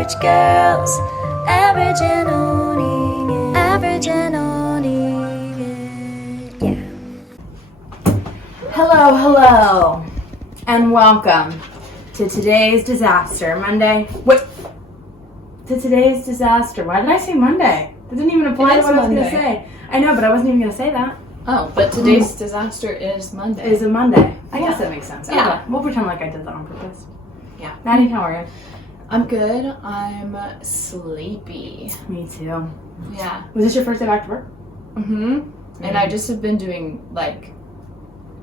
Average girls, average and owning it. Average and owning it. Yeah. Hello, and welcome to today's disaster Monday. Wait, to today's disaster. Why did I say Monday? That didn't even apply to what I was going to say. I know, but I wasn't even going to say that. Oh, but today's disaster is Monday. Is a Monday. I guess that makes sense. Yeah. Okay. We'll pretend like I did that on purpose. Yeah. Maddie, how are you? I'm good. I'm sleepy. Me too. Yeah. Was this your first day back to work? Mm-hmm. And I just have been doing, like,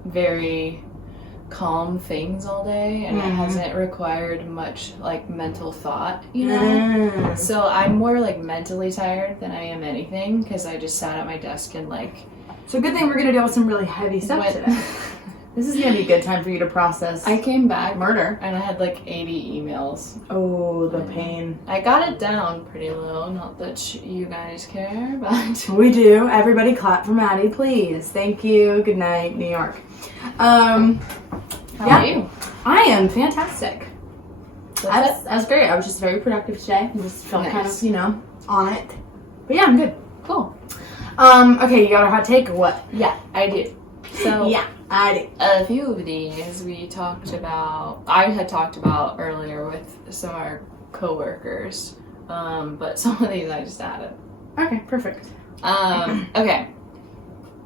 very calm things all day, and it hasn't required much, like, mental thought, you know? So I'm more, like, mentally tired than I am anything, because I just sat at my desk and, like... So good thing we're going to deal with some really heavy stuff today. This is going to be a good time for you to process. I came back murder. And I had, like, 80 emails. Oh, the pain. I got it down pretty low, not that you guys care, but... We do. Everybody clap for Maddie, please. Thank you. Good night, New York. How are you? I am fantastic. That's I was great. I was just very productive today. I just felt kind Nice. of, on it. But yeah, I'm good. cool. Okay, you got a hot take or what? Yeah, I do. So, Yeah, I do. a few of these I had talked about earlier with some of our coworkers, but some of these I just added. Okay, perfect. Okay.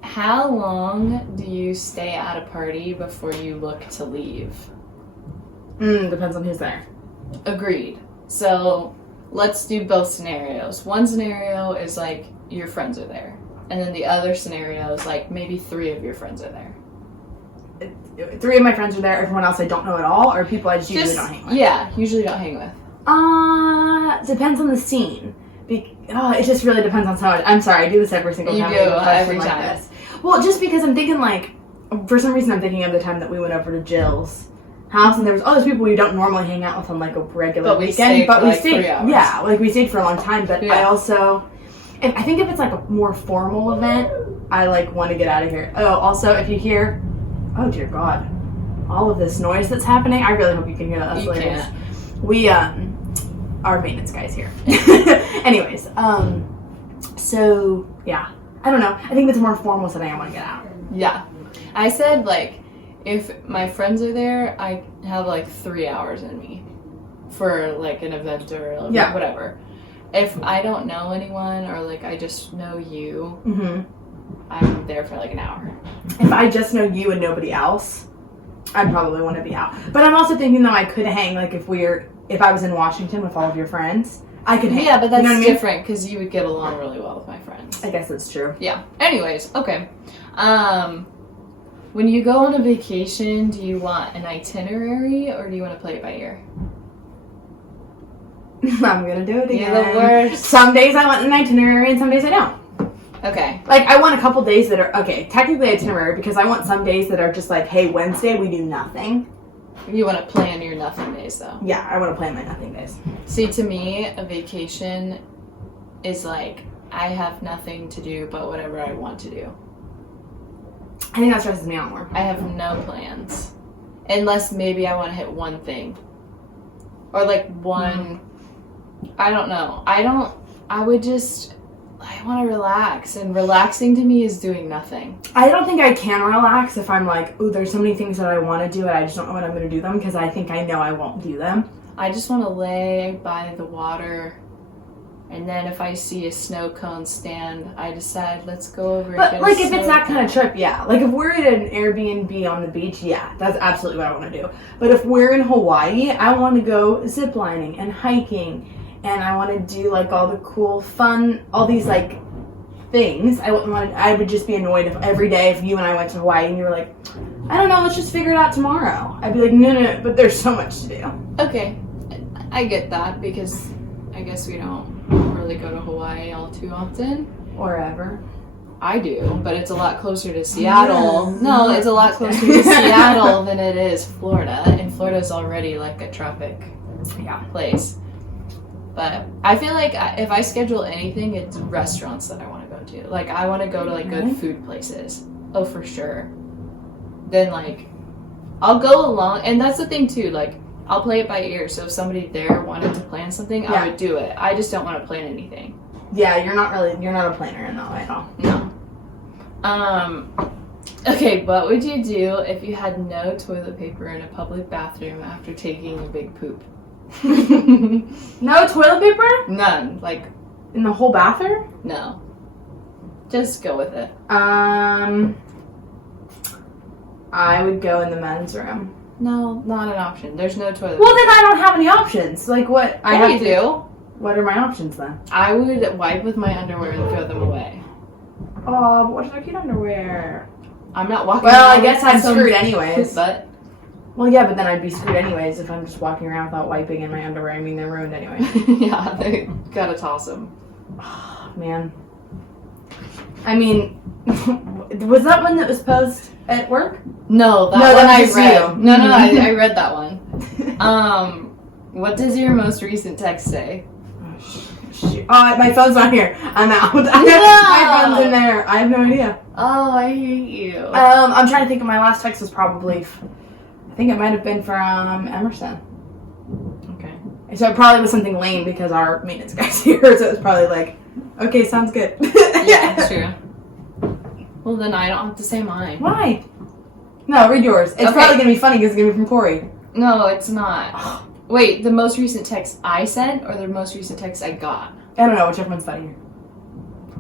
How long do you stay at a party before you look to leave? Depends on who's there. Agreed. So, let's do both scenarios. One scenario is like your friends are there. And then the other scenario is like maybe 3 of your friends are there. 3 of my friends are there. Everyone else I don't know at all, or people I just usually don't hang with. Yeah, usually don't hang with. Depends on the scene. It just really depends on how. I'm sorry, I do this every single You time. do, every time. This. Well, just because I'm thinking for some reason I'm thinking of the time that we went over to Jill's house and there was all those people we don't normally hang out with on like a regular weekend. But we stayed 3 hours. Yeah, like we stayed for a long time. But Yeah. I also, I think if it's like a more formal event, I like want to get out of here. Oh, also if you hear, oh dear God, all of this noise that's happening, I really hope you can hear that. That's You hilarious. can't. We our maintenance guys here. Anyways, so yeah, I don't know. I think if it's a more formal setting, I want to get out. Yeah. I said, like, if my friends are there, I have, like, 3 hours in me for, like, an event or like, whatever. If I don't know anyone or, like, I just know you, I'm there for, like, an hour. If I just know you and nobody else, I'd probably want to be out. But I'm also thinking, though, I could hang, like, if I was in Washington with all of your friends, I could hang. Yeah, but that's you know what I mean? different because you would get along really well with my friends. I guess that's true. Yeah. Anyways, okay. When you go on a vacation, do you want an itinerary or do you want to play it by ear? I'm going to do it again. You're the worst. Some days I want an itinerary and some days I don't. Okay. Like, I want a couple days that are, technically itinerary because I want some days that are just like, hey, Wednesday we do nothing. You want to plan your nothing days, though. Yeah, I want to plan my nothing days. See, to me, a vacation is like, I have nothing to do but whatever I want to do. I think that stresses me out more. I have no plans. Unless maybe I want to hit one thing. Or like one, I don't know. I want to relax. And relaxing to me is doing nothing. I don't think I can relax if I'm like, ooh, there's so many things that I want to do and I just don't know when I'm going to do them because I think I know I won't do them. I just want to lay by the water. And then if I see a snow cone stand, I decide, let's go over and But get like a if it's snow that kind of cone. trip, yeah. Like if we're at an Airbnb on the beach, yeah, that's absolutely what I want to do. But if we're in Hawaii, I want to go ziplining and hiking. And I want to do like all the cool, fun, all these like things. I would just be annoyed if every day if you and I went to Hawaii and you were like, I don't know, let's just figure it out tomorrow. I'd be like, no, but there's so much to do. Okay, I get that because I guess we don't really go to Hawaii all too often. Or ever. I do, but it's a lot closer to Seattle. Yes. No, it's a lot closer to Seattle than it is Florida. And Florida's already like a tropic place. But I feel like if I schedule anything, it's restaurants that I want to go to. Like, I want to go to, like, good food places. Oh, for sure. Then, like, I'll go along. And that's the thing, too. Like, I'll play it by ear. So if somebody there wanted to plan something, I would do it. I just don't want to plan anything. Yeah, you're not a planner in that way at all. No. Okay, what would you do if you had no toilet paper in a public bathroom after taking a big poop? No toilet paper? None. Like, in the whole bathroom? no. Just go with it. I would go in the men's room. No, not an option. There's no toilet Well, paper. then I don't have any options. Like, what? You do. What are my options then? I would wipe with my underwear and throw them away. Oh, but what if I get underwear? I'm not walking Well, around I guess with I'm some screwed anyways. But Well, yeah, but then I'd be screwed anyways if I'm just walking around without wiping in my underwear. I mean, they're ruined anyway. yeah, they gotta toss them. Oh, man. I mean, was that one that was posted at work? No, that No, one that I was read. you. No, I read that one. What does your most recent text say? Shoot. Oh, my phone's not here. I'm out. My phone's in there. I have no idea. Oh, I hate you. I'm trying to think of my last text was probably, I think it might have been from Emerson. Okay. So it probably was something lame because our maintenance guy's here, so it was probably like, okay, sounds good. Yeah, that's true. Well, then I don't have to say mine. Why? No, read yours. It's probably going to be funny because it's going to be from Corey. No, it's not. Wait, the most recent text I sent or the most recent text I got? I don't know, whichever one's funnier.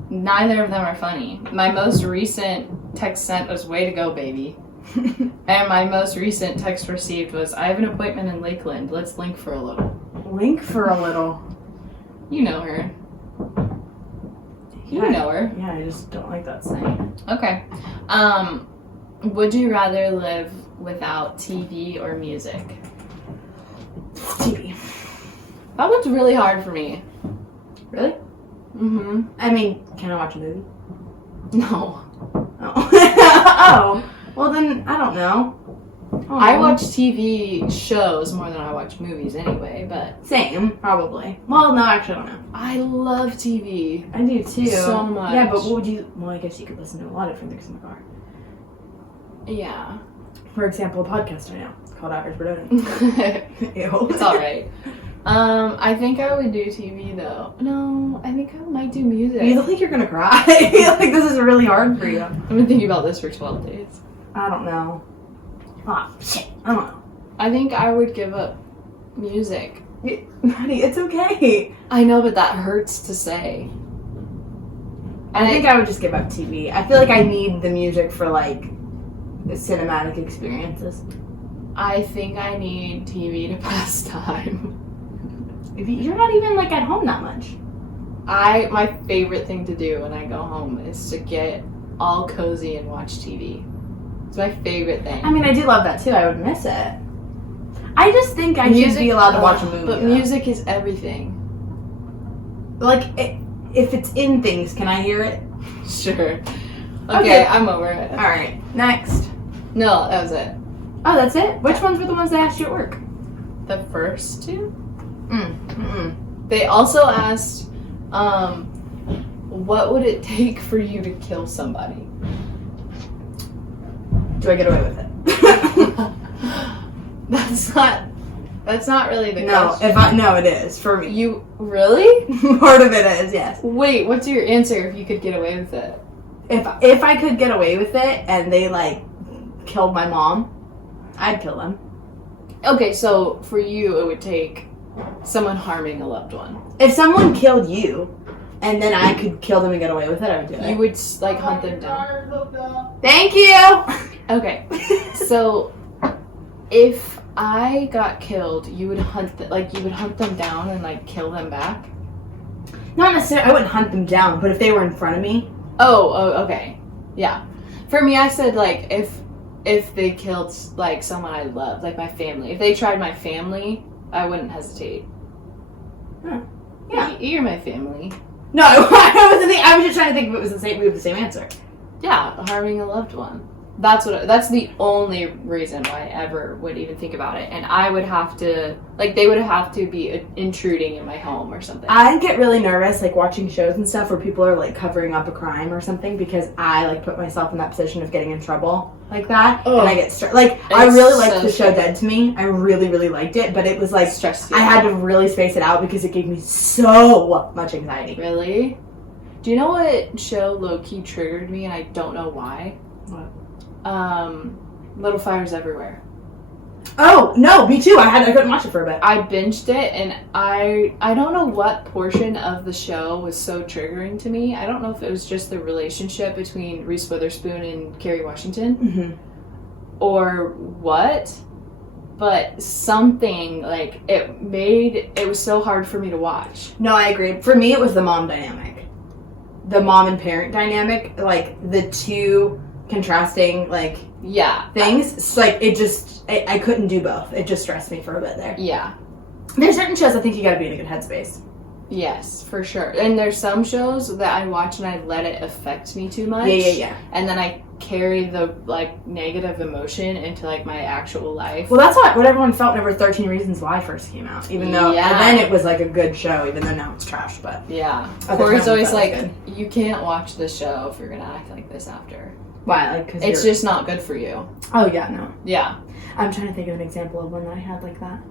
Neither of them are funny. My most recent text sent was "Way to go, baby," and my most recent text received was "I have an appointment in Lakeland. Let's link for a little." Link for a little. You know her. You know her. Yeah, I just don't like that saying. Okay. Would you rather live without TV or music? TV. That one's really hard for me. Really? Mm-hmm. I mean, can I watch a movie? No. Oh. Oh. Well, then, I don't know. Oh. I watch TV shows more than I watch movies anyway, but... Same, probably. Well, no, actually, I don't know. I love TV. I do, too. So much. Yeah, but what would you... Well, I guess you could listen to a lot of different things in the car. Yeah. For example, a podcast right now. It's called Average Brodin. Ew. It's alright. I think I would do TV though. No, I think I might do music. You look like you're gonna cry. I feel like this is really hard for you. I've been thinking about this for 12 days. I don't know. Ah, shit. I don't know. I think I would give up music. Maddie, it's okay. I know, but that hurts to say. I think I would just give up TV. I feel like I need the music for, like, the cinematic experiences. I think I need TV to pass time. You're not even, like, at home that much. My favorite thing to do when I go home is to get all cozy and watch TV. It's my favorite thing. I mean, I do love that, too. I would miss it. I just think I should be allowed to watch a movie. But music is everything. Like, if it's in things, can I hear it? Sure. Okay. Okay, I'm over it. Alright, next. No, that was it. Oh, that's it? Which ones were the ones they asked you at work? The first two? Mm-mm. They also asked, what would it take for you to kill somebody? Do I get away with it? That's not really the question. No, it is for me. You really? Part of it is, yes. Wait, what's your answer if you could get away with it? If I could get away with it and they like killed my mom, I'd kill them. Okay, so for you it would take someone harming a loved one. If someone killed you and then I could kill them and get away with it, I would do it. You would like hunt them down. Thank you. Okay, so if I got killed, you would hunt them down and like kill them back. Not necessarily. I wouldn't hunt them down, but if they were in front of me. Oh, okay, yeah. For me, I said like if they killed like someone I loved, like my family. If they tried my family, I wouldn't hesitate. Huh. Yeah, you're my family. No, I was just trying to think if it was the same. We have the same answer. Yeah, harming a loved one. That's the only reason why I ever would even think about it. And I would have to, like, they would have to be intruding in my home or something. I get really nervous, like, watching shows and stuff where people are, like, covering up a crime or something because I, like, put myself in that position of getting in trouble like that. Oh. And I get I really liked the show Dead to Me. I really, really liked it, but it was, like, Stressed I had to really space it out because it gave me so much anxiety. Really? Do you know what show low-key triggered me and I don't know why? What? Little Fires Everywhere. Oh, no, me too. I couldn't watch it for a bit. I binged it, and I don't know what portion of the show was so triggering to me. I don't know if it was just the relationship between Reese Witherspoon and Kerry Washington, or what, but something, like, it was so hard for me to watch. No, I agree. For me, it was the mom dynamic. The mom and parent dynamic, like, the two contrasting, like, things. It's like, it just, I couldn't do both. It just stressed me for a bit there. Yeah. There's certain shows I think you gotta be in a good headspace. Yes, for sure. And there's some shows that I watch and I let it affect me too much. Yeah. And then I carry the, like, negative emotion into, like, my actual life. Well, that's what everyone felt whenever 13 Reasons Why first came out. Even though then it was, like, a good show, even though now it's trash, but... Yeah. At the Corey's time, always that was like, good. you can't watch this show if you're gonna act like this after. Why? Like, because It's just not good for you. Oh, yeah, no. Yeah. I'm trying to think of an example of one that I had like that.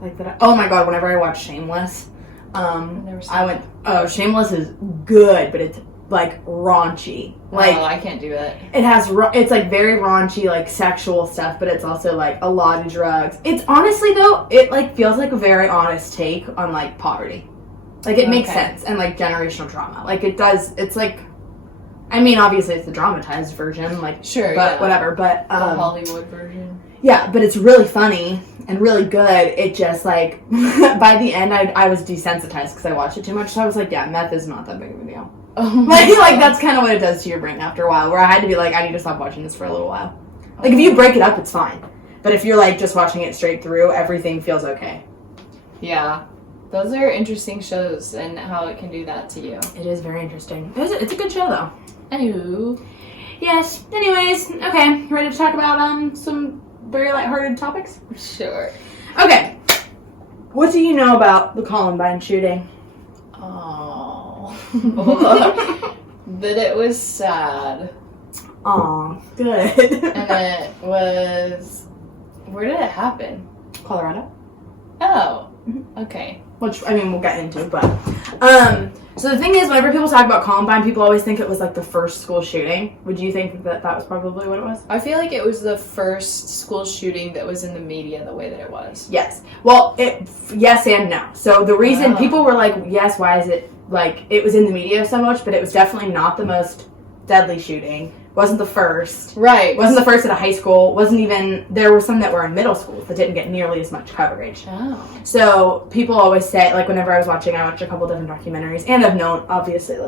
Like that. Oh my god, whenever I watch Shameless, Shameless is good, but it's like raunchy. Like, I can't do it. It's like very raunchy, like sexual stuff, but it's also like a lot of drugs. It's honestly though, it like feels like a very honest take on like poverty. Like it makes sense, and like generational trauma. Like it does, it's like, I mean, obviously it's the dramatized version, like, sure, but whatever, but, the Hollywood version. Yeah, but it's really funny and really good. It just, like, by the end, I was desensitized because I watched it too much, so I was like, yeah, meth is not that big of a deal. Like, that's kind of what it does to your brain after a while, where I had to be like, I need to stop watching this for a little while. Like, if you break it up, it's fine. But if you're, like, just watching it straight through, everything feels okay. Yeah. Those are interesting shows and how it can do that to you. It is very interesting. It's a good show, though. Anywho. Yes. Anyways, okay. Ready to talk about some very lighthearted topics? Sure. Okay. What do you know about the Columbine shooting? Oh. That it was sad. Aw, good. And it was... Where did it happen? Colorado. Oh. Okay. Which, I mean, we'll get into, but... So the thing is, whenever people talk about Columbine, people always think it was, like, the first school shooting. Would you think that was probably what it was? I feel like it was the first school shooting that was in the media the way that it was. Yes. Well, yes and no. So the reason people were like, yes, why is it, like, it was in the media so much, but it was definitely not the most deadly shooting. Wasn't the first. Right. Wasn't the first at a high school. Wasn't even, there were some that were in middle schools that didn't get nearly as much coverage. Oh. So people always say, like, whenever I watched a couple different documentaries, and I've known, obviously,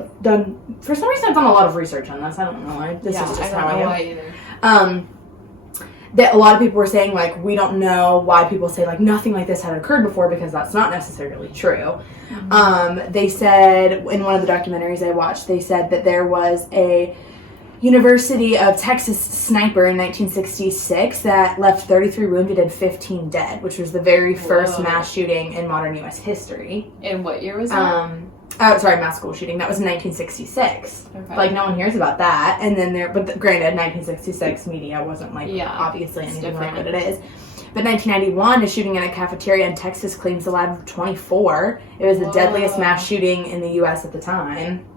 for some reason I've done a lot of research on this. I don't know why. This is just how I am. Why either. That a lot of people were saying, like, we don't know why people say, like, nothing like this had occurred before, because that's not necessarily true. Mm-hmm. They said, in one of the documentaries I watched, they said that there was a University of Texas sniper in 1966 that left 33 wounded and 15 dead, which was the very first mass shooting in modern U.S. history. And what year was that? Mass school shooting. That was in 1966. Okay. Like, no one hears about that. And then granted, 1966 media wasn't, like, obviously anything like what it is. But 1991, a shooting in a cafeteria in Texas claims the lives of 24. It was the deadliest mass shooting in the U.S. at the time.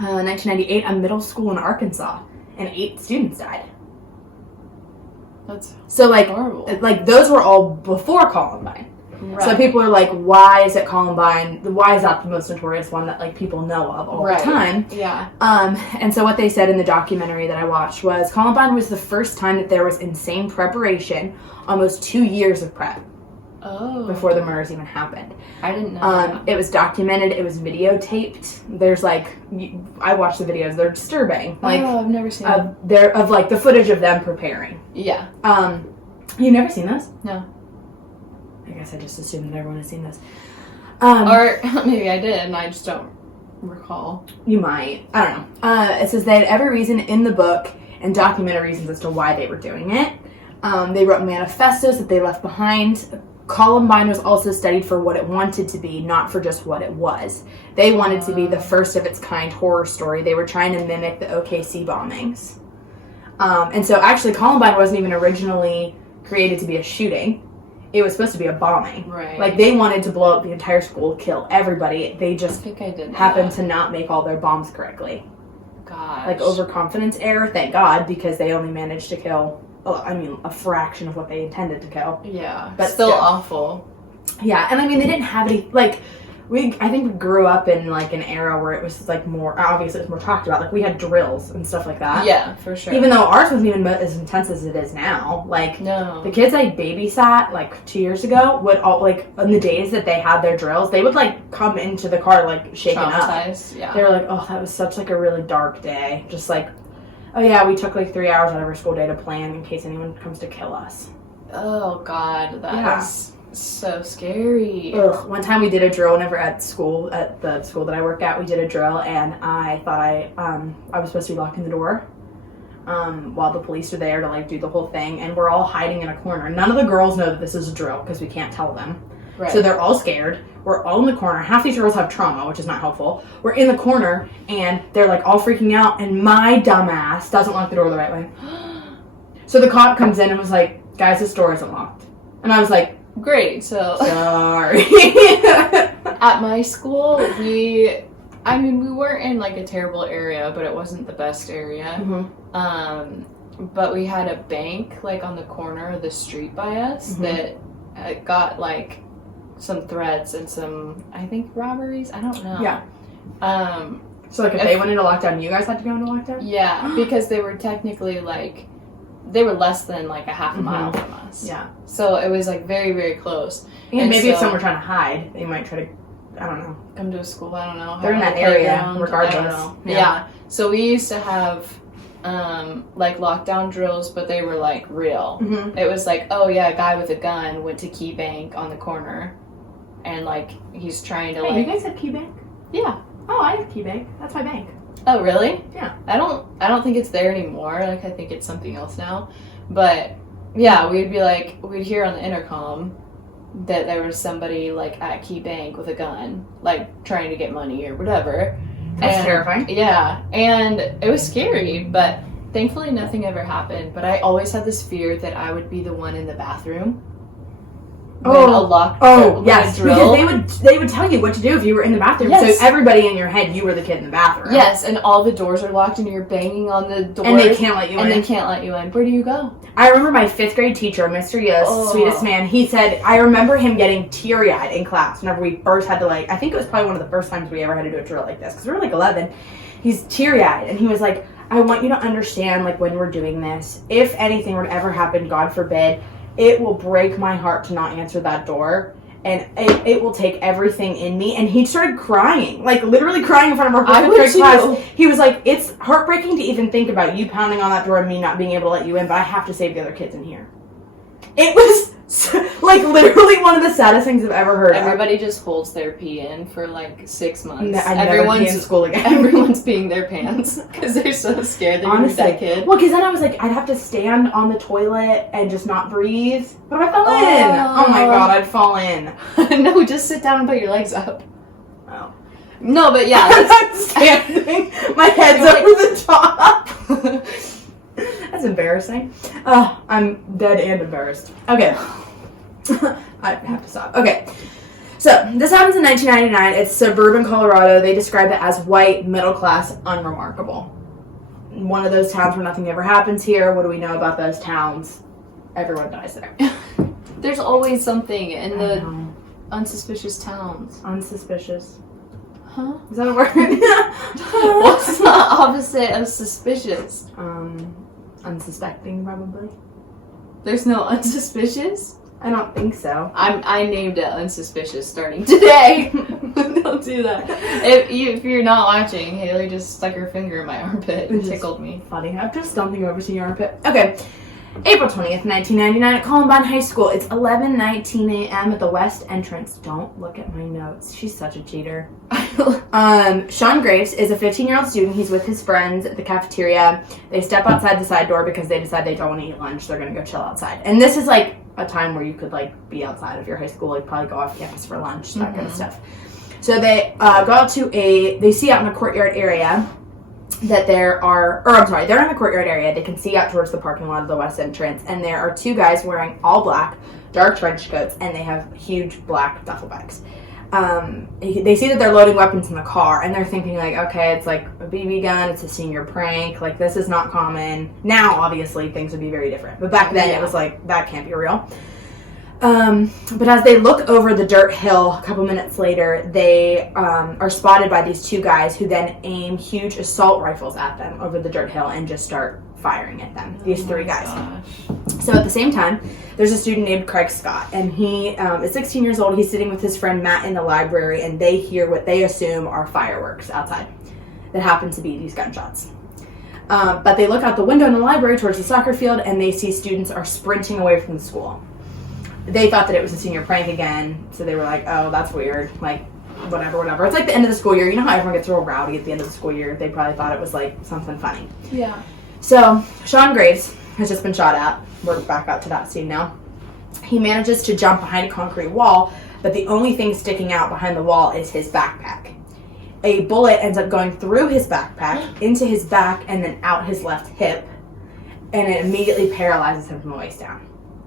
1998, a middle school in Arkansas, and 8 students died. That's so, like, horrible. Like, those were all before Columbine. Right. So people are like, why is it Columbine? Why is that the most notorious one that, like, people know of all the time? Yeah. And so what they said in the documentary that I watched was Columbine was the first time that there was insane preparation, almost 2 years of prep. Oh. Before the murders even happened. I didn't know that. It was documented. It was videotaped. There's, like, I watched the videos. They're disturbing. Like, I've never seen them. Of like, the footage of them preparing. Yeah. You've never seen this? No. I guess I just assumed that everyone has seen this. Or maybe I did, and I just don't recall. You might. I don't know. It says they had every reason in the book and documented reasons as to why they were doing it. They wrote manifestos that they left behind. Columbine was also studied for what it wanted to be, not for just what it was. They wanted to be the first of its kind horror story. They were trying to mimic the OKC bombings. And so actually Columbine wasn't even originally created to be a shooting. It was supposed to be a bombing. Right. Like, they wanted to blow up the entire school, kill everybody. They just happened to not make all their bombs correctly. Gosh. Like, overconfidence error, thank God, because they only managed to kill, a fraction of what they intended to kill. Yeah. But still awful. Yeah, and I mean, they didn't have any, like, I think we grew up in, like, an era where it was, like, more, obviously it was more talked about. Like, we had drills and stuff like that. Yeah, for sure. Even though ours wasn't even as intense as it is now. Like, no. The kids I babysat, like, 2 years ago, would all, like, on the days that they had their drills, they would, like, come into the car, like, shaken up. Yeah. They were like, oh, that was such, like, a really dark day. Just like, oh, yeah, we took, like, 3 hours out of our school day to plan in case anyone comes to kill us. Oh, God, that is so scary. Ugh. One time we did a drill whenever at the school that I work at, we did a drill, and I thought I was supposed to be locking the door while the police are there to, like, do the whole thing, and we're all hiding in a corner. None of the girls know that this is a drill because we can't tell them. Right. So they're all scared. We're all in the corner. Half these girls have trauma, which is not helpful. We're in the corner, and they're, like, all freaking out, and my dumbass doesn't lock the door the right way. So the cop comes in and was like, guys, this door isn't locked. And I was like, great, so... Sorry. At my school, we weren't in, like, a terrible area, but it wasn't the best area. Mm-hmm. But we had a bank, like, on the corner of the street by us that got, like, some threats and some, I think, robberies. I don't know. Yeah. So, like, if they went into lockdown, you guys had to go into lockdown? Yeah, because they were technically, like, they were less than, like, a half a mile from us. Yeah. So it was, like, very, very close. And maybe if someone were trying to hide, they might try to, I don't know. Come to a school, I don't know. They're in that area, regardless. I don't know. Yeah. Yeah. So we used to have, like, lockdown drills, but they were, like, real. Mm-hmm. It was like, oh, yeah, a guy with a gun went to Key Bank on the corner, and, like, he's trying to, Hey, like... you guys have Key Bank? Yeah. Oh, I have Key Bank. That's my bank. Oh, really? Yeah. I don't think it's there anymore. Like, I think it's something else now. But, yeah, we'd hear on the intercom that there was somebody, like, at Key Bank with a gun, like, trying to get money or whatever. That's terrifying. Yeah, and it was scary, but thankfully nothing ever happened. But I always had this fear that I would be the one in the bathroom. Yes, drill. Because they would tell you what to do if you were in the bathroom. Yes. So everybody in your head, you were the kid in the bathroom. Yes, and all the doors are locked and you're banging on the door. And they can't let you in. And they can't let you in. Where do you go? I remember my 5th grade teacher, Mr. Yost, sweetest man, he said, I remember him getting teary-eyed in class whenever we first had to, like, I think it was probably one of the first times we ever had to do a drill like this, because we were, like, 11. He's teary-eyed, and he was like, I want you to understand, like, when we're doing this, if anything were to ever happen, God forbid, it will break my heart to not answer that door, and it will take everything in me. And he started crying, like literally crying in front of our 5th grade class. He was like, it's heartbreaking to even think about you pounding on that door and me not being able to let you in, but I have to save the other kids in here. It was like literally one of the saddest things I've ever heard. Everybody just holds their pee in for like 6 months. Everyone's in school again. Everyone's peeing their pants because they're so scared that you're that kid. Well, because then I was like, I'd have to stand on the toilet and just not breathe. But I fell in. Oh my god, I'd fall in. No, just sit down and put your legs up. Oh. No, but yeah. I'm standing. My head's over the top. That's embarrassing. Oh, I'm dead and embarrassed. Okay. I have to stop. Okay. So, this happens in 1999. It's suburban Colorado. They describe it as white, middle class, unremarkable. One of those towns where nothing ever happens here. What do we know about those towns? Everyone dies there. There's always something in the unsuspicious towns. Unsuspicious. Huh? Is that a word? What's the opposite of suspicious? Unsuspecting, probably. There's no unsuspicious? I don't think so. I named it unsuspicious starting today. Don't do that. If you're not watching, Haley just stuck her finger in my armpit and tickled me. Funny. I'm just stomping over to your armpit. Okay. April 20th, 1999 at Columbine High School. It's 11:19 a.m. at the west entrance. Don't look at my notes. She's such a cheater. Sean Graves is a 15-year-old student. He's with his friends at the cafeteria. They step outside the side door because they decide they don't want to eat lunch. They're going to go chill outside. And this is like a time where you could like be outside of your high school, like probably go off campus for lunch, that kind of stuff. So they go out to they see out in the courtyard area that they're in the courtyard area. They can see out towards the parking lot of the west entrance, and there are two guys wearing all black, dark trench coats, and they have huge black duffel bags. They see that they're loading weapons in the car, and they're thinking like, okay, it's like a BB gun, it's a senior prank, like this is not common. Now, obviously, things would be very different, but back then it was like, that can't be real. But as they look over the dirt hill a couple minutes later, they are spotted by these two guys who then aim huge assault rifles at them over the dirt hill and just start firing at them. These three guys. Gosh. So at the same time, there's a student named Craig Scott, and he is 16 years old. He's sitting with his friend Matt in the library, and they hear what they assume are fireworks outside that happen to be these gunshots. But they look out the window in the library towards the soccer field, and they see students are sprinting away from the school. They thought that it was a senior prank again, so they were like, oh, that's weird, like, whatever. It's like the end of the school year. You know how everyone gets real rowdy at the end of the school year? They probably thought it was, like, something funny. Yeah. So, Sean Graves has just been shot at. We're back out to that scene now. He manages to jump behind a concrete wall, but the only thing sticking out behind the wall is his backpack. A bullet ends up going through his backpack, into his back, and then out his left hip, and it immediately paralyzes him from the waist down.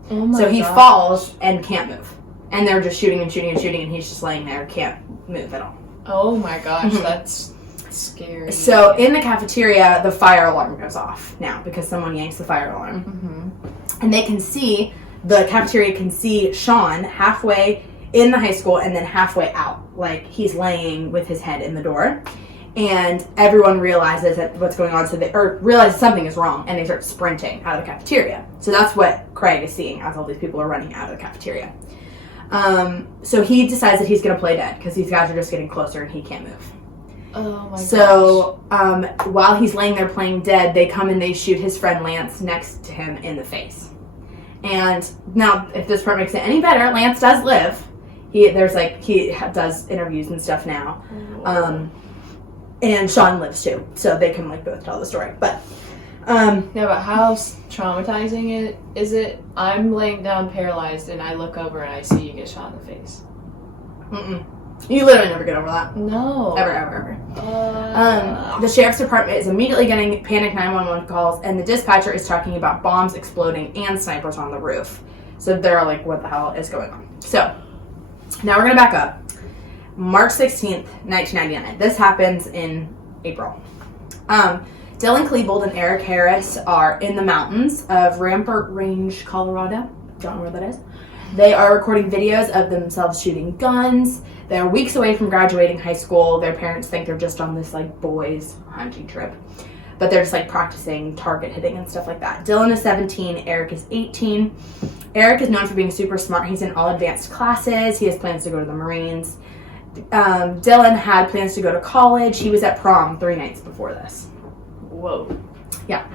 Oh my so he gosh. falls and can't move. And they're just shooting, and he's just laying there, can't move at all. Oh my gosh, that's scary. So in the cafeteria, the fire alarm goes off now because someone yanks the fire alarm. And they can see, the cafeteria can see Sean halfway in the high school and then halfway out. Like he's laying with his head in the door. And everyone realizes that what's going on, or realizes something is wrong, and they start sprinting out of the cafeteria. So that's what Craig is seeing as all these people are running out of the cafeteria. So he decides that he's going to play dead because these guys are just getting closer and he can't move. Oh my gosh. So while he's laying there playing dead, they come and they shoot his friend Lance next to him in the face. And now, if this part makes it any better, Lance does live. He does interviews and stuff now. And Sean lives too, so they can like both tell the story. But yeah, but how traumatizing is it? I'm laying down paralyzed, and I look over and I see you get shot in the face. You literally never get over that. No. Ever. The sheriff's department is immediately getting panic 911 calls, and the dispatcher is talking about bombs exploding and snipers on the roof. So they're like, what the hell is going on? So now we're gonna back up. March 16th, 1999. This happens in April. Dylan Klebold and Eric Harris are in the mountains of Rampart Range, Colorado. Don't know where that is. They are recording videos of themselves shooting guns. They're weeks away from graduating high school. Their parents think they're just on this like boys hunting trip. But they're just like practicing target hitting and stuff like that. Dylan is 17, Eric is 18. Eric is known for being super smart. He's in all advanced classes. He has plans to go to the Marines. Dylan had plans to go to college. He was at prom 3 nights before this. Whoa. Yeah.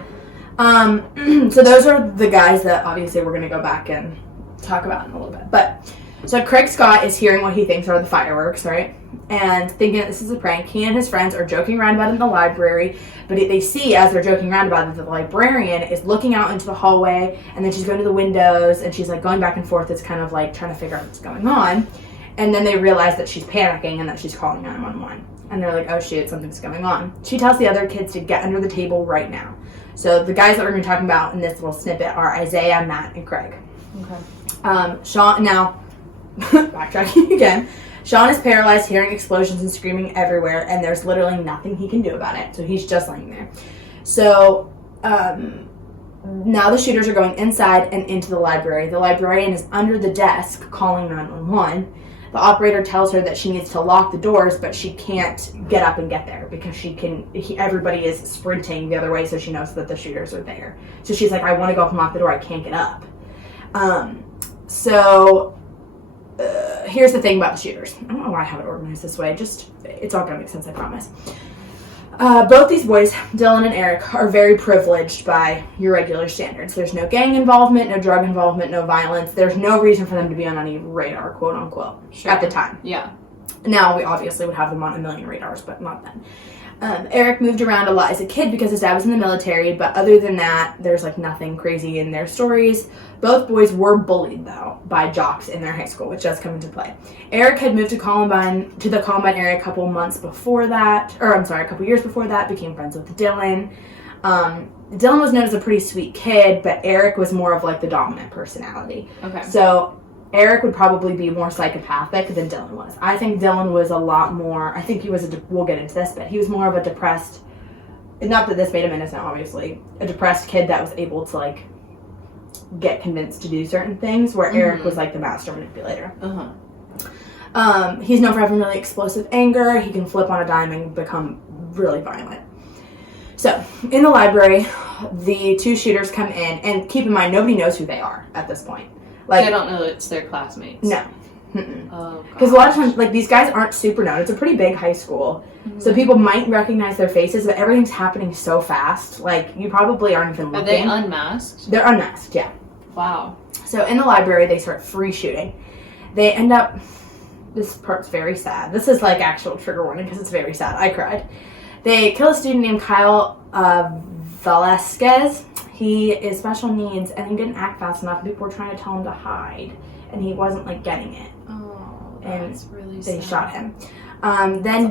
So those are the guys that obviously we're going to go back and talk about in a little bit. But so Craig Scott is hearing what he thinks are the fireworks, right? And thinking that this is a prank. He and his friends are joking around about it in the library, but they see as they're joking around about it that the librarian is looking out into the hallway, and then she's going to the windows, and she's like going back and forth. It's kind of like trying to figure out what's going on. And then they realize that she's panicking and that she's calling 911. And they're like, oh shit, something's going on. She tells the other kids to get under the table right now. So the guys that we're going to be talking about in this little snippet are Isaiah, Matt, and Craig. Okay. Sean, now, backtracking again. Sean is paralyzed, hearing explosions and screaming everywhere, and there's literally nothing he can do about it. So he's just laying there. So now the shooters are going inside and into the library. The librarian is under the desk calling 911. The operator tells her that she needs to lock the doors, but she can't get up and get there because everybody is sprinting the other way, so she knows that the shooters are there. So she's like, I want to go up and lock the door. I can't get up. Here's the thing about the shooters. I don't know why I have it organized this way. It's all going to make sense, I promise. Both these boys, Dylan and Eric, are very privileged by your regular standards. There's no gang involvement, no drug involvement, no violence. There's no reason for them to be on any radar, quote unquote, at the time. Yeah. Now, we obviously would have them on a million radars, but not then. Eric moved around a lot as a kid because his dad was in the military, but other than that, there's like nothing crazy in their stories. Both boys were bullied, though, by jocks in their high school, which does come into play. Eric had moved to the Columbine area a couple years before that, became friends with Dylan. Dylan was known as a pretty sweet kid, but Eric was more of like the dominant personality. Okay. So Eric would probably be more psychopathic than Dylan was. I think Dylan was a lot more, we'll get into this, but he was more of a depressed, not that this made him innocent, obviously, a depressed kid that was able to like get convinced to do certain things, where Eric was like the master manipulator. He's known for having really explosive anger. He can flip on a dime and become really violent. So, in the library, the two shooters come in, and keep in mind, nobody knows who they are at this point. Like, they don't know it's their classmates. No. Because a lot of times, like, these guys aren't super known. It's a pretty big high school. So people might recognize their faces, but everything's happening so fast. Like, you probably aren't even looking. Are they unmasked? They're unmasked, yeah. Wow. So in the library, they start free shooting. They end up... This part's very sad. This is, like, actual trigger warning because it's very sad. I cried. They kill a student named Kyle Velasquez. He is special needs, and he didn't act fast enough. People were trying to tell him to hide, and he wasn't, like, getting it. Oh, and that's really they sad. Shot him. Then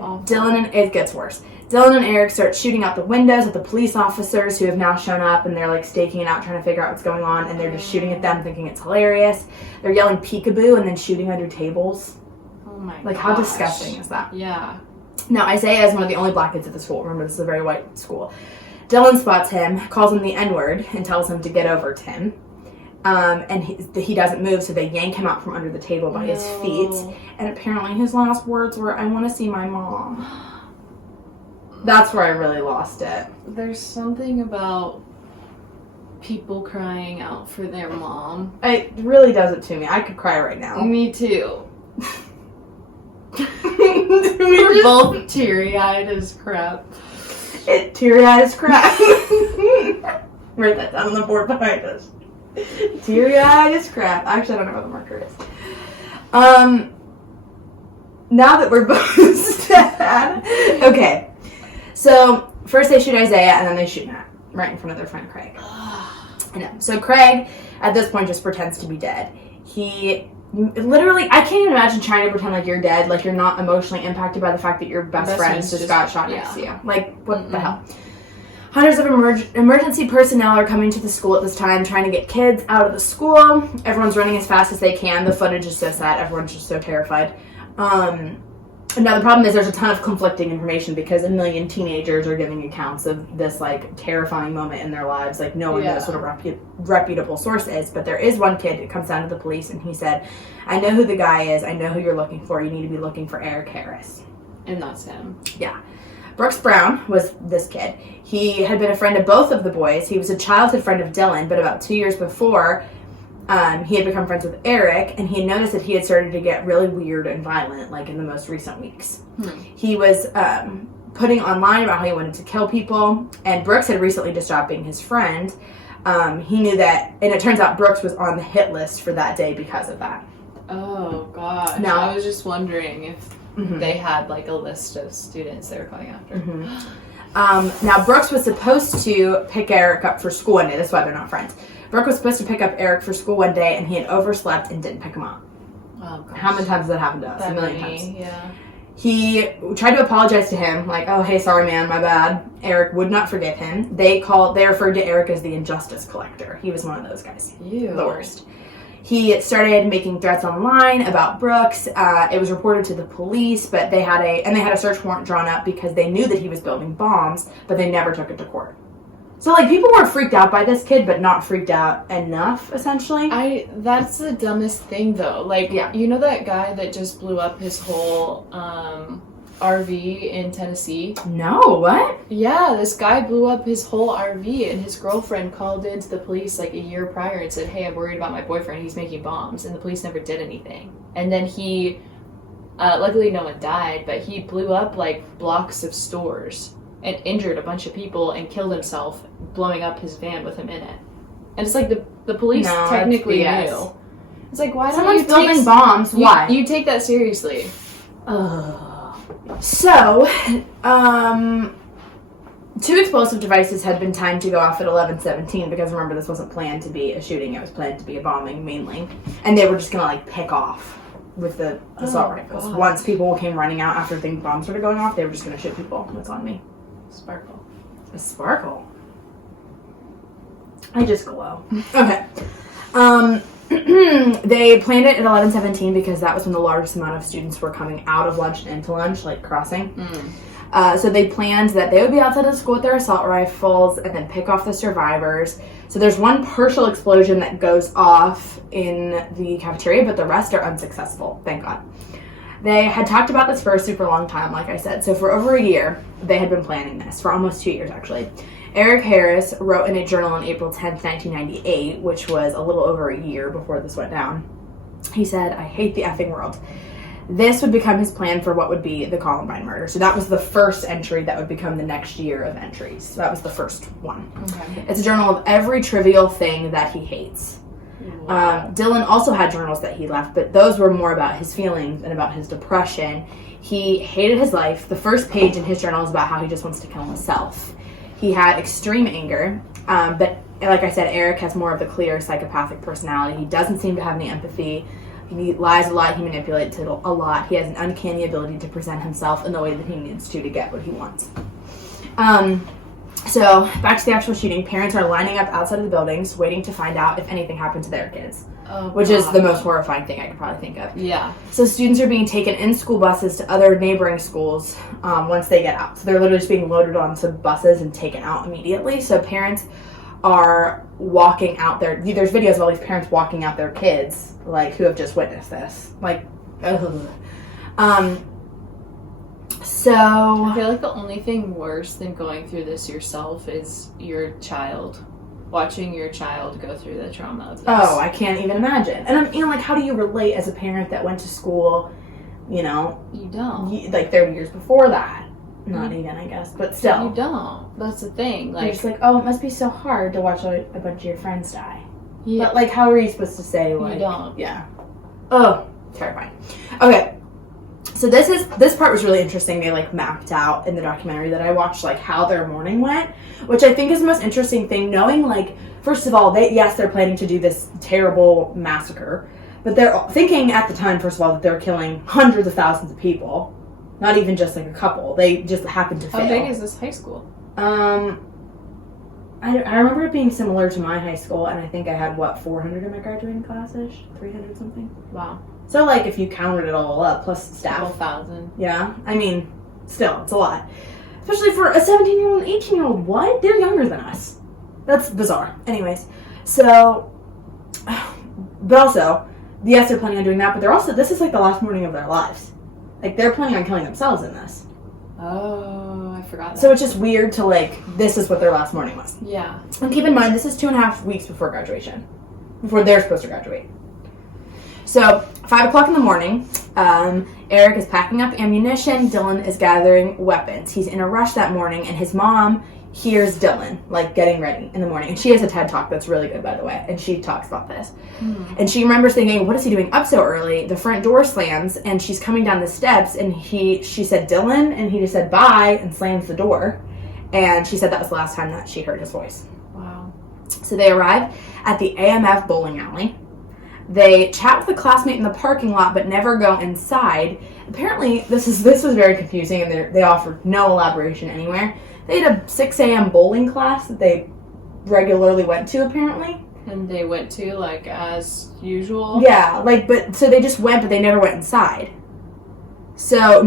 it gets worse. Dylan and Eric start shooting out the windows at the police officers who have now shown up, and they're, like, staking it out, trying to figure out what's going on, and they're just shooting at them, thinking it's hilarious. They're yelling peekaboo and then shooting under tables. Oh, my Like, gosh. how disgusting is that? Yeah. Now, Isaiah is one of the only black kids at the school. Remember, this is a very white school. Dylan spots him, calls him the N-word, and tells him to get over to him. And he doesn't move, so they yank him out from under the table by his feet. And apparently his last words were, "I want to see my mom." That's where I really lost it. There's something about people crying out for their mom. It really does it to me. I could cry right now. Me too. We're both teary-eyed as crap. Teary-eyed as crap. Write that down on the board behind us. Teary-eyed as crap. Actually, I don't know where the marker is. Now that we're both sad. Okay. So, first they shoot Isaiah, and then they shoot Matt. Right in front of their friend Craig. I know. So Craig, at this point, just pretends to be dead. He... Literally, I can't even imagine trying to pretend like you're dead, like you're not emotionally impacted by the fact that your best friend just got shot next to you. Like, what the hell? Hundreds of emergency personnel are coming to the school at this time, trying to get kids out of the school. Everyone's running as fast as they can. The footage is so sad. Everyone's just so terrified. Now, the problem is there's a ton of conflicting information because a million teenagers are giving accounts of this, like, terrifying moment in their lives. Like, no one knows what a reputable source is. But there is one kid who comes down to the police and he said, "I know who the guy is. I know who you're looking for. You need to be looking for Eric Harris." And that's him. Yeah. Brooks Brown was this kid. He had been a friend of both of the boys. He was a childhood friend of Dylan, but about 2 years before... he had become friends with Eric, and he had noticed that he had started to get really weird and violent, like in the most recent weeks. He was putting online about how he wanted to kill people, and Brooks had recently just stopped being his friend. He knew that, and it turns out Brooks was on the hit list for that day because of that. Oh, gosh. Now, I was just wondering if they had, like, a list of students they were going after. Now, Brooks was supposed to pick Eric up for school one day. That's why they're not friends. Brooke was supposed to pick up Eric for school one day, and he had overslept and didn't pick him up. Oh, gosh. How many times has that happened to us? A million times. Yeah. He tried to apologize to him, like, "Oh, hey, sorry, man, my bad." Eric would not forgive him. They referred to Eric as the injustice collector. He was one of those guys. Ew. The worst. He started making threats online about Brooks. It was reported to the police, but they had a search warrant drawn up because they knew that he was building bombs, but they never took it to court. So, like, people were freaked out by this kid, but not freaked out enough, essentially. That's the dumbest thing, though. Like, you know that guy that just blew up his whole RV in Tennessee? No, what? Yeah, this guy blew up his whole RV, and his girlfriend called into the police, like, a year prior and said, "Hey, I'm worried about my boyfriend. He's making bombs." And the police never did anything. And then he, luckily no one died, but he blew up, like, blocks of stores. and injured a bunch of people and killed himself, blowing up his van with him in it. And it's like the police technically knew. It's like, why don't you building bombs? Why? You take that seriously. So, 2 explosive devices had been timed to go off at 11:17 because remember this wasn't planned to be a shooting; it was planned to be a bombing mainly, and they were just gonna like pick off with the assault rifles. God. Once people came running out after the bombs started going off, they were just gonna shoot people. What's on me? Sparkle. A sparkle. I just glow. Okay. They planned it at 11:17 because that was when the largest amount of students were coming out of lunch and into lunch, like crossing. So they planned that they would be outside of school with their assault rifles and then pick off the survivors. So there's one partial explosion that goes off in the cafeteria, but the rest are unsuccessful, thank God. They had talked about this for a super long time, like I said. So for over a year, they had been planning this, for almost 2 years actually. Eric Harris wrote in a journal on April 10th, 1998, which was a little over a year before this went down. He said, "I hate the effing world." This would become his plan for what would be the Columbine murder. So that was the first entry that would become the next year of entries. So that was the first one. Okay. It's a journal of every trivial thing that he hates. Wow. Dylan also had journals that he left, but those were more about his feelings and about his depression. He hated his life. The first page in his journal is about how he just wants to kill himself. He had extreme anger, but like I said, Eric has more of the clear psychopathic personality. He doesn't seem to have any empathy. He lies a lot. He manipulates it a lot. He has an uncanny ability to present himself in the way that he needs to get what he wants. So back to the actual shooting. Parents are lining up outside of the buildings, waiting to find out if anything happened to their kids, which is the most horrifying thing I could probably think of. Yeah. So students are being taken in school buses to other neighboring schools once they get out. So they're literally just being loaded onto buses and taken out immediately. So parents are walking out there. There's videos of all these parents walking out their kids, like, who have just witnessed this. Like, ugh. So I feel like the only thing worse than going through this yourself is your child. Watching your child go through the trauma of this. Oh, I can't even imagine. And like, how do you relate as a parent that went to school, You don't. like 30 years before that? Not even, I guess, but still. You don't. That's the thing. You're Like, just like, oh, it must be so hard to watch a bunch of your friends die. yeah, But, like, how are you supposed to say, like... you don't. Yeah. Oh, terrifying. Okay. So this part was really interesting. They, like, mapped out in the documentary that I watched, like, how their morning went, which I think is the most interesting thing, knowing, like, first of all, they're planning to do this terrible massacre, but they're thinking at the time, first of all, that they're killing hundreds of thousands of people. Not even just like a couple. They just happened to fail. How big is this high school? I remember it being similar to my high school, and I think I had, 400 in my graduating class-ish? 300 something? Wow. So, like, if you counted it all up, plus staff. 12,000. Yeah? I mean, still, it's a lot. Especially for a 17-year-old and 18-year-old. What? They're younger than us. That's bizarre. Anyways, so... But also, yes, they're planning on doing that, but they're also... This is, like, the last morning of their lives. Like, they're planning on killing themselves in this. Oh, I forgot that. So it's just weird to, like, this is what their last morning was. Yeah. And keep in mind, this is 2.5 weeks before graduation. Before they're supposed to graduate. So, 5 o'clock in the morning, Eric is packing up ammunition. Dylan is gathering weapons. He's in a rush that morning, and his mom hears Dylan, like, getting ready in the morning. And she has a TED Talk that's really good, by the way, and she talks about this. And she remembers thinking, what is he doing up so early? The front door slams, and she's coming down the steps, and she said, Dylan, and he just said, bye, and slams the door. And she said that was the last time that she heard his voice. Wow. So they arrive at the AMF bowling alley. They chat with a classmate in the parking lot, but never go inside. Apparently, this was very confusing, and they offered no elaboration anywhere. They had a 6 a.m. bowling class that they regularly went to, apparently. And they went to, like, as usual? Yeah, so they just went, but they never went inside. So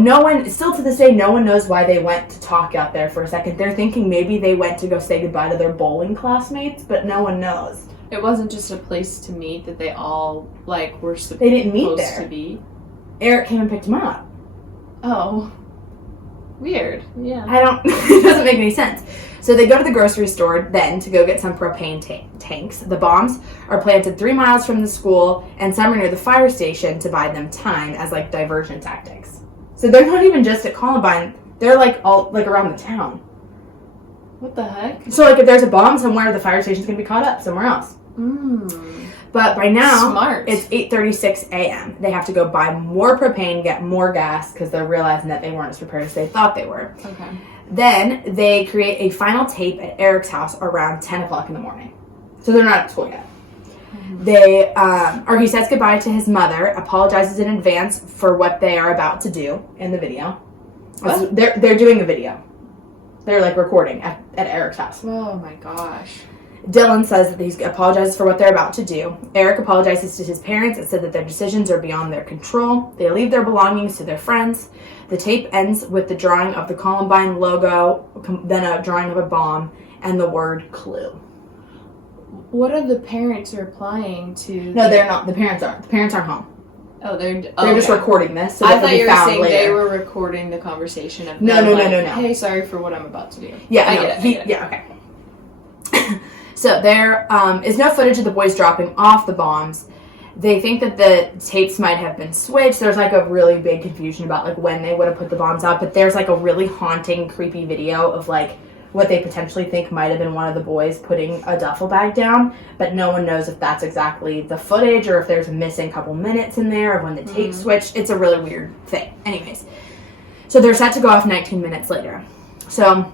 still to this day, no one knows why they went to talk out there for a second. They're thinking maybe they went to go say goodbye to their bowling classmates, but no one knows. It wasn't just a place to meet that they all, like, were supposed They didn't meet there. to be? Eric came and picked them up. Oh. Weird. Yeah. It doesn't make any sense. So they go to the grocery store then to go get some propane tanks. The bombs are planted 3 miles from the school, and some are near the fire station to buy them time as, like, diversion tactics. So they're not even just at Columbine. They're, like, all, like, around the town. What the heck? So, like, if there's a bomb somewhere, the fire station's going to be caught up somewhere else. But by now, Smart. it's 8:36 a.m. They have to go buy more propane, get more gas, because they're realizing that they weren't as prepared as they thought they were. Okay. Then they create a final tape at Eric's house around 10 o'clock in the morning. So they're not at school yet. They, he says goodbye to his mother, apologizes in advance for what they are about to do in the video. What? They're doing a video. They're, like, recording at Eric's house. Oh my gosh. Dylan says that he apologizes for what they're about to do. Eric apologizes to his parents and said that their decisions are beyond their control. They leave their belongings to their friends. The tape ends with the drawing of the Columbine logo, then a drawing of a bomb, and the word clue. What are the parents replying to? No, they're not. The parents aren't. The parents aren't home. Oh, they're just recording this. So I that thought it'll be you were found saying later. they were recording the conversation of No, them, no, like, no. Hey, sorry for what I'm about to do. Yeah, I no, get it. Yeah, okay. So there is no footage of the boys dropping off the bombs. They think that the tapes might have been switched. There's, like, a really big confusion about, like, when they would have put the bombs out. But there's, like, a really haunting, creepy video of, like, what they potentially think might have been one of the boys putting a duffel bag down. But no one knows if that's exactly the footage or if there's a missing couple minutes in there of when the tape switched. It's a really weird thing. Anyways, so they're set to go off 19 minutes later. So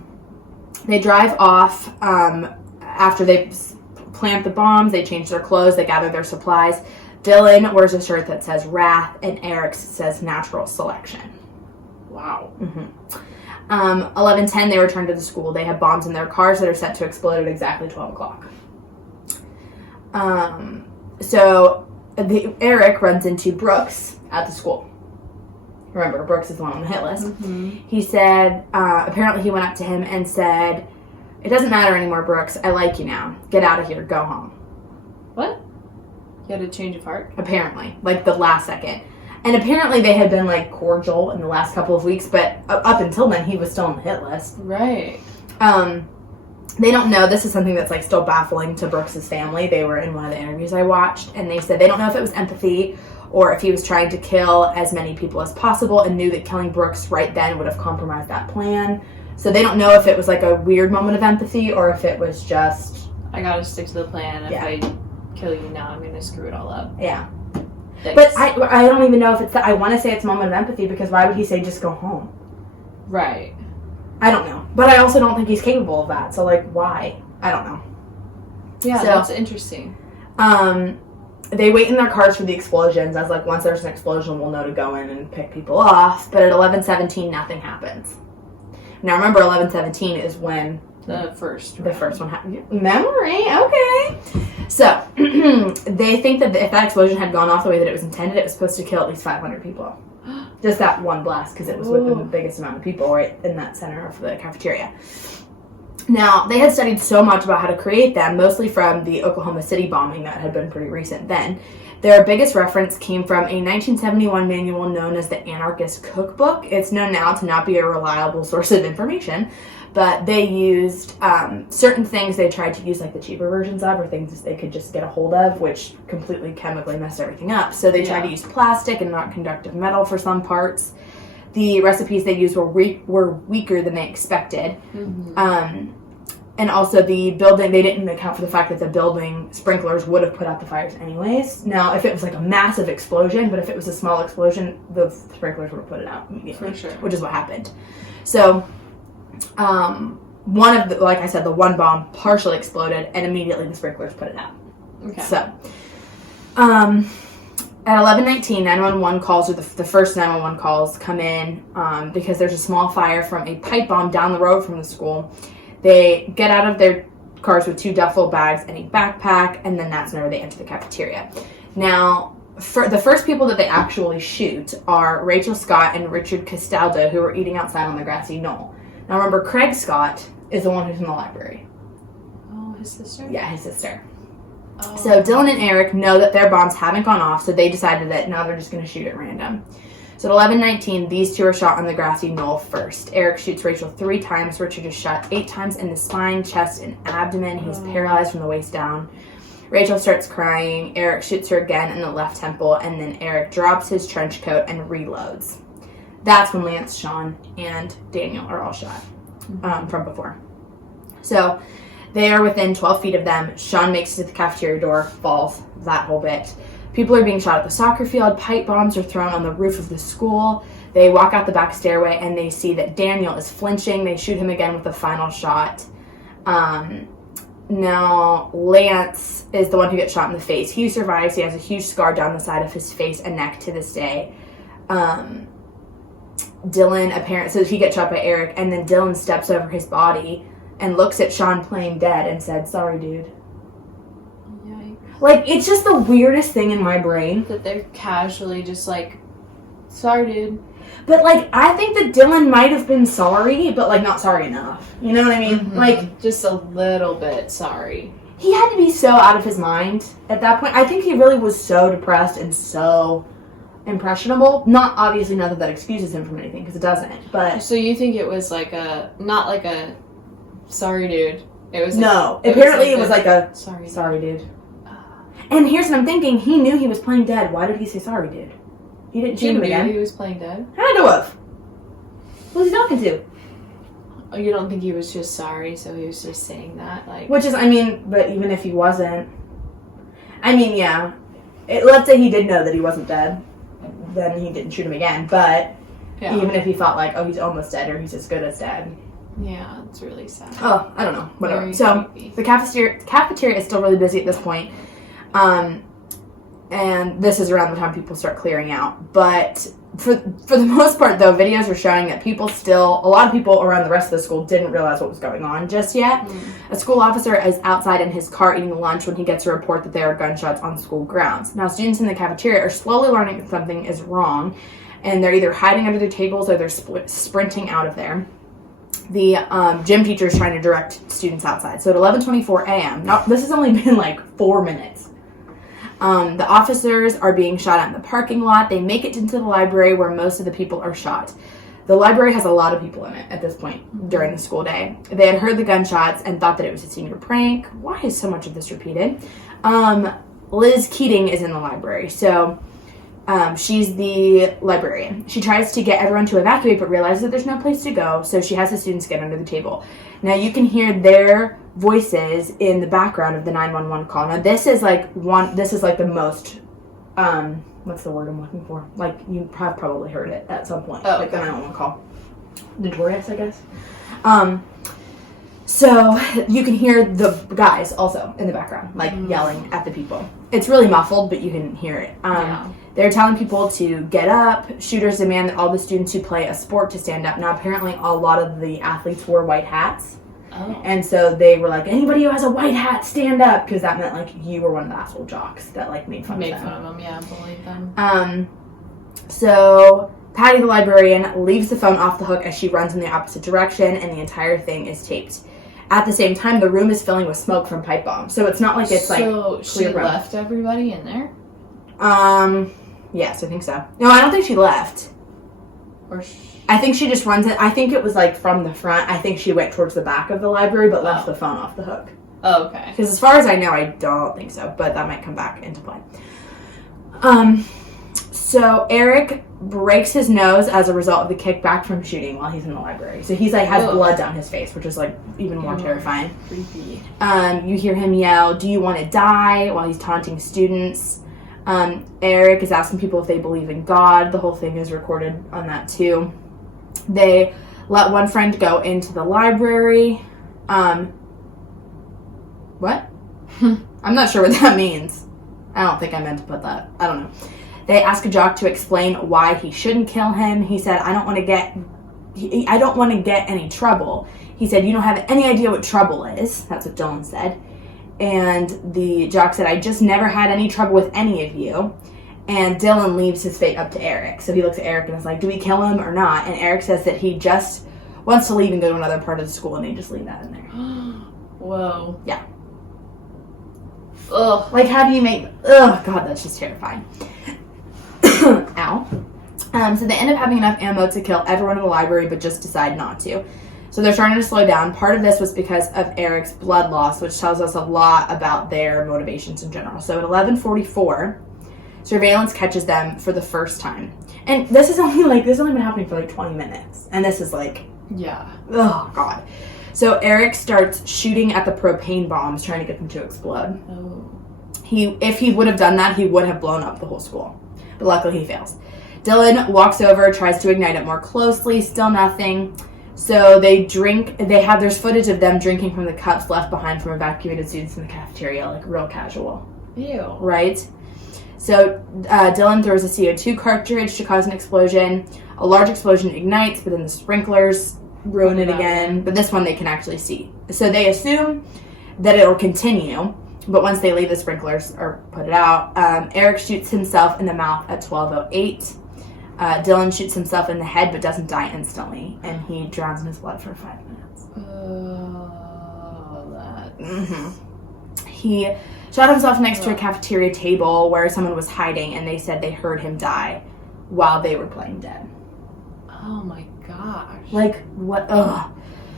they drive off after they plant the bombs. They change their clothes. They gather their supplies. Dylan wears a shirt that says Wrath, and Eric says Natural Selection. Wow. 11:10, they return to the school. They have bombs in their cars that are set to explode at exactly 12 o'clock. Eric runs into Brooks at the school. Remember, Brooks is the one on the hit list. He said, apparently he went up to him and said, "It doesn't matter anymore, Brooks. I like you now. Get out of here. Go home." What? You had a change of heart? Apparently. Like, the last second. And apparently they had been, like, cordial in the last couple of weeks, but up until then, he was still on the hit list. Right. They don't know. This is something that's, like, still baffling to Brooks's family. They were in one of the interviews I watched, and they said they don't know if it was empathy or if he was trying to kill as many people as possible and knew that killing Brooks right then would have compromised that plan. So they don't know if it was, like, a weird moment of empathy or if it was just... I gotta stick to the plan. If Yeah. I kill you now, I'm gonna screw it all up. Yeah. Thanks. But I don't even know if it's that. I want to say it's a moment of empathy because why would he say just go home? Right. I don't know. But I also don't think he's capable of that. So, like, why? I don't know. Yeah, So- that's interesting. They wait in their cars for the explosions as, like, once there's an explosion, we'll know to go in and pick people off. But at 11:17, nothing happens. Now, remember, 11:17 is when The first one happened. Memory, okay. So, they think that if that explosion had gone off the way that it was intended, it was supposed to kill at least 500 people. Just that one blast, because it was within the biggest amount of people right in that center of the cafeteria. Now, they had studied so much about how to create them, mostly from the Oklahoma City bombing that had been pretty recent then. Their biggest reference came from a 1971 manual known as the Anarchist Cookbook. It's known now to not be a reliable source of information, but they used certain things they tried to use, like the cheaper versions of, or things they could just get a hold of, which completely chemically messed everything up. So they tried to use plastic and not conductive metal for some parts. The recipes they used were weaker than they expected. And also the building, they didn't account for the fact that the building sprinklers would have put out the fires anyways. Now, if it was like a massive explosion, but if it was a small explosion, the sprinklers would have put it out immediately. For sure. Which is what happened. So, one of the, like I said, the one bomb partially exploded and immediately the sprinklers put it out. Okay. So, at 11:19, 911 calls, or the first 911 calls come in because there's a small fire from a pipe bomb down the road from the school. They get out of their cars with 2 duffel bags and a backpack, and then that's whenever they enter the cafeteria. Now, for the first people that they actually shoot are Rachel Scott and Richard Castaldo, who were eating outside on the grassy knoll. Now, remember, Craig Scott is the one who's in the library. Oh, his sister? Yeah, his sister. Oh. So Dylan and Eric know that their bombs haven't gone off, so they decided that now they're just going to shoot at random. So at 11:19, these 2 are shot on the grassy knoll first. Eric shoots Rachel 3 times. Richard is shot 8 times in the spine, chest, and abdomen. He's paralyzed from the waist down. Rachel starts crying. Eric shoots her again in the left temple, and then Eric drops his trench coat and reloads. That's when Lance, Sean, and Daniel are all shot from before. So they are within 12 feet of them. Sean makes it to the cafeteria door, falls, that whole bit. People are being shot at the soccer field. Pipe bombs are thrown on the roof of the school. They walk out the back stairway and they see that Daniel is flinching. They shoot him again with a final shot. Now, Lance is the one who gets shot in the face. He survives. He has a huge scar down the side of his face and neck to this day. Dylan, apparently, so he gets shot by Eric, and then Dylan steps over his body and looks at Sean playing dead and said, "Sorry, dude." Yikes. Like, it's just the weirdest thing in my brain. That they're casually just like, "Sorry, dude." But, like, I think that Dylan might have been sorry, but, like, not sorry enough. You know what I mean? Mm-hmm. Like, just a little bit sorry. He had to be so out of his mind at that point. I think he really was so depressed and so impressionable. Not obviously not that excuses him from anything, because it doesn't. But So you think it was like not like a sorry, dude. It was like, no. Apparently it was like a sorry dude. And here's what I'm thinking. He knew he was playing dead. Why did he say sorry, dude? He didn't shoot him again. He was playing dead? Had to have. Who was he talking to? Oh, you don't think he was just sorry, so he was just saying that? Like, Which is, I mean, but even if he wasn't, I mean, yeah. Let's say he did know that he wasn't dead, then he didn't shoot him again. But yeah. even if he thought like, oh, he's almost dead or he's as good as dead. Yeah, it's really sad. Oh, I don't know. Whatever. Very So creepy. the cafeteria is still really busy at this point. And this is around the time people start clearing out. But for the most part, though, videos are showing that a lot of people around the rest of the school didn't realize what was going on just yet. A school officer is outside in his car eating lunch when he gets a report that there are gunshots on school grounds. Now, students in the cafeteria are slowly learning that something is wrong, and they're either hiding under their tables or they're sprinting out of there. The gym teacher is trying to direct students outside. So at 11:24 a.m., now this has only been like 4 minutes. The officers are being shot at in the parking lot. They make it into the library where most of the people are shot. The library has a lot of people in it at this point during the school day. They had heard the gunshots and thought that it was a senior prank. Why is so much of this repeated? Liz Keating is in the library. So she's the librarian. She tries to get everyone to evacuate but realizes that there's no place to go. So she has the students get under the table. Now you can hear their voices in the background of the 911 call. Now this is like the most, what's the word I'm looking for? Like you have probably heard it at some point. Oh, like the 911 call. Notorious, I guess. So you can hear the guys also in the background, like yelling at the people. It's really muffled, but you can hear it. Yeah. They're telling people to get up. Shooters demand that all the students who play a sport to stand up. Now, apparently, a lot of the athletes wore white hats. Oh. And so they were like, anybody who has a white hat, stand up. Because that meant, like, you were one of the asshole jocks that, like, made fun of them. Yeah, bullied them. So Patty, the librarian, leaves the phone off the hook as she runs in the opposite direction, and the entire thing is taped. At the same time, the room is filling with smoke from pipe bombs. So it's not like it's, like, So she clear room. left everybody in there? Yes, I think so. No, I don't think she left. Or I think she just runs it. I think it was like from the front. I think she went towards the back of the library, but left the phone off the hook. Oh, okay. Because as far as I know, I don't think so, but that might come back into play. So Eric breaks his nose as a result of the kickback from shooting while he's in the library. So he's like has blood down his face, which is like even more terrifying. Creepy. You hear him yell, "Do you want to die?" while he's taunting students. Eric is asking people if they believe in God. The whole thing is recorded on that too. They let one friend go into the library. What? I'm not sure what that means. I don't think I meant to put that. I don't know. They ask a jock to explain why he shouldn't kill him. He said, I don't want to get any trouble. He said, you don't have any idea what trouble is. That's what Dylan said. And the jock said, I just never had any trouble with any of you. And Dylan leaves his fate up to Eric. So he looks at Eric and is like, do we kill him or not? And Eric says that he just wants to leave and go to another part of the school, and they just leave that in there. Whoa. Yeah. Ugh. Like, how do you make... Ugh, God, that's just terrifying. Ow. So they end up having enough ammo to kill everyone in the library, but just decide not to. So they're starting to slow down. Part of this was because of Eric's blood loss, which tells us a lot about their motivations in general. So at 11:44, surveillance catches them for the first time. And this has only been happening for like 20 minutes. And this is like... Yeah. Oh, God. So Eric starts shooting at the propane bombs, trying to get them to explode. Oh. If he would have done that, he would have blown up the whole school. But luckily he fails. Dylan walks over, tries to ignite it more closely, still nothing. So they drink, there's footage of them drinking from the cups left behind from evacuated students in the cafeteria, like real casual. Ew. Right? So Dylan throws a CO2 cartridge to cause an explosion. A large explosion ignites, but then the sprinklers ruin it again. But this one they can actually see. So they assume that it'll continue, but once they leave the sprinklers or put it out, Eric shoots himself in the mouth at 12:08. Dylan shoots himself in the head but doesn't die instantly, and he drowns in his blood for 5 minutes. Oh, that. Mm-hmm. He shot himself next to a cafeteria table where someone was hiding, and they said they heard him die while they were playing dead. Oh my gosh. Like, what? Ugh.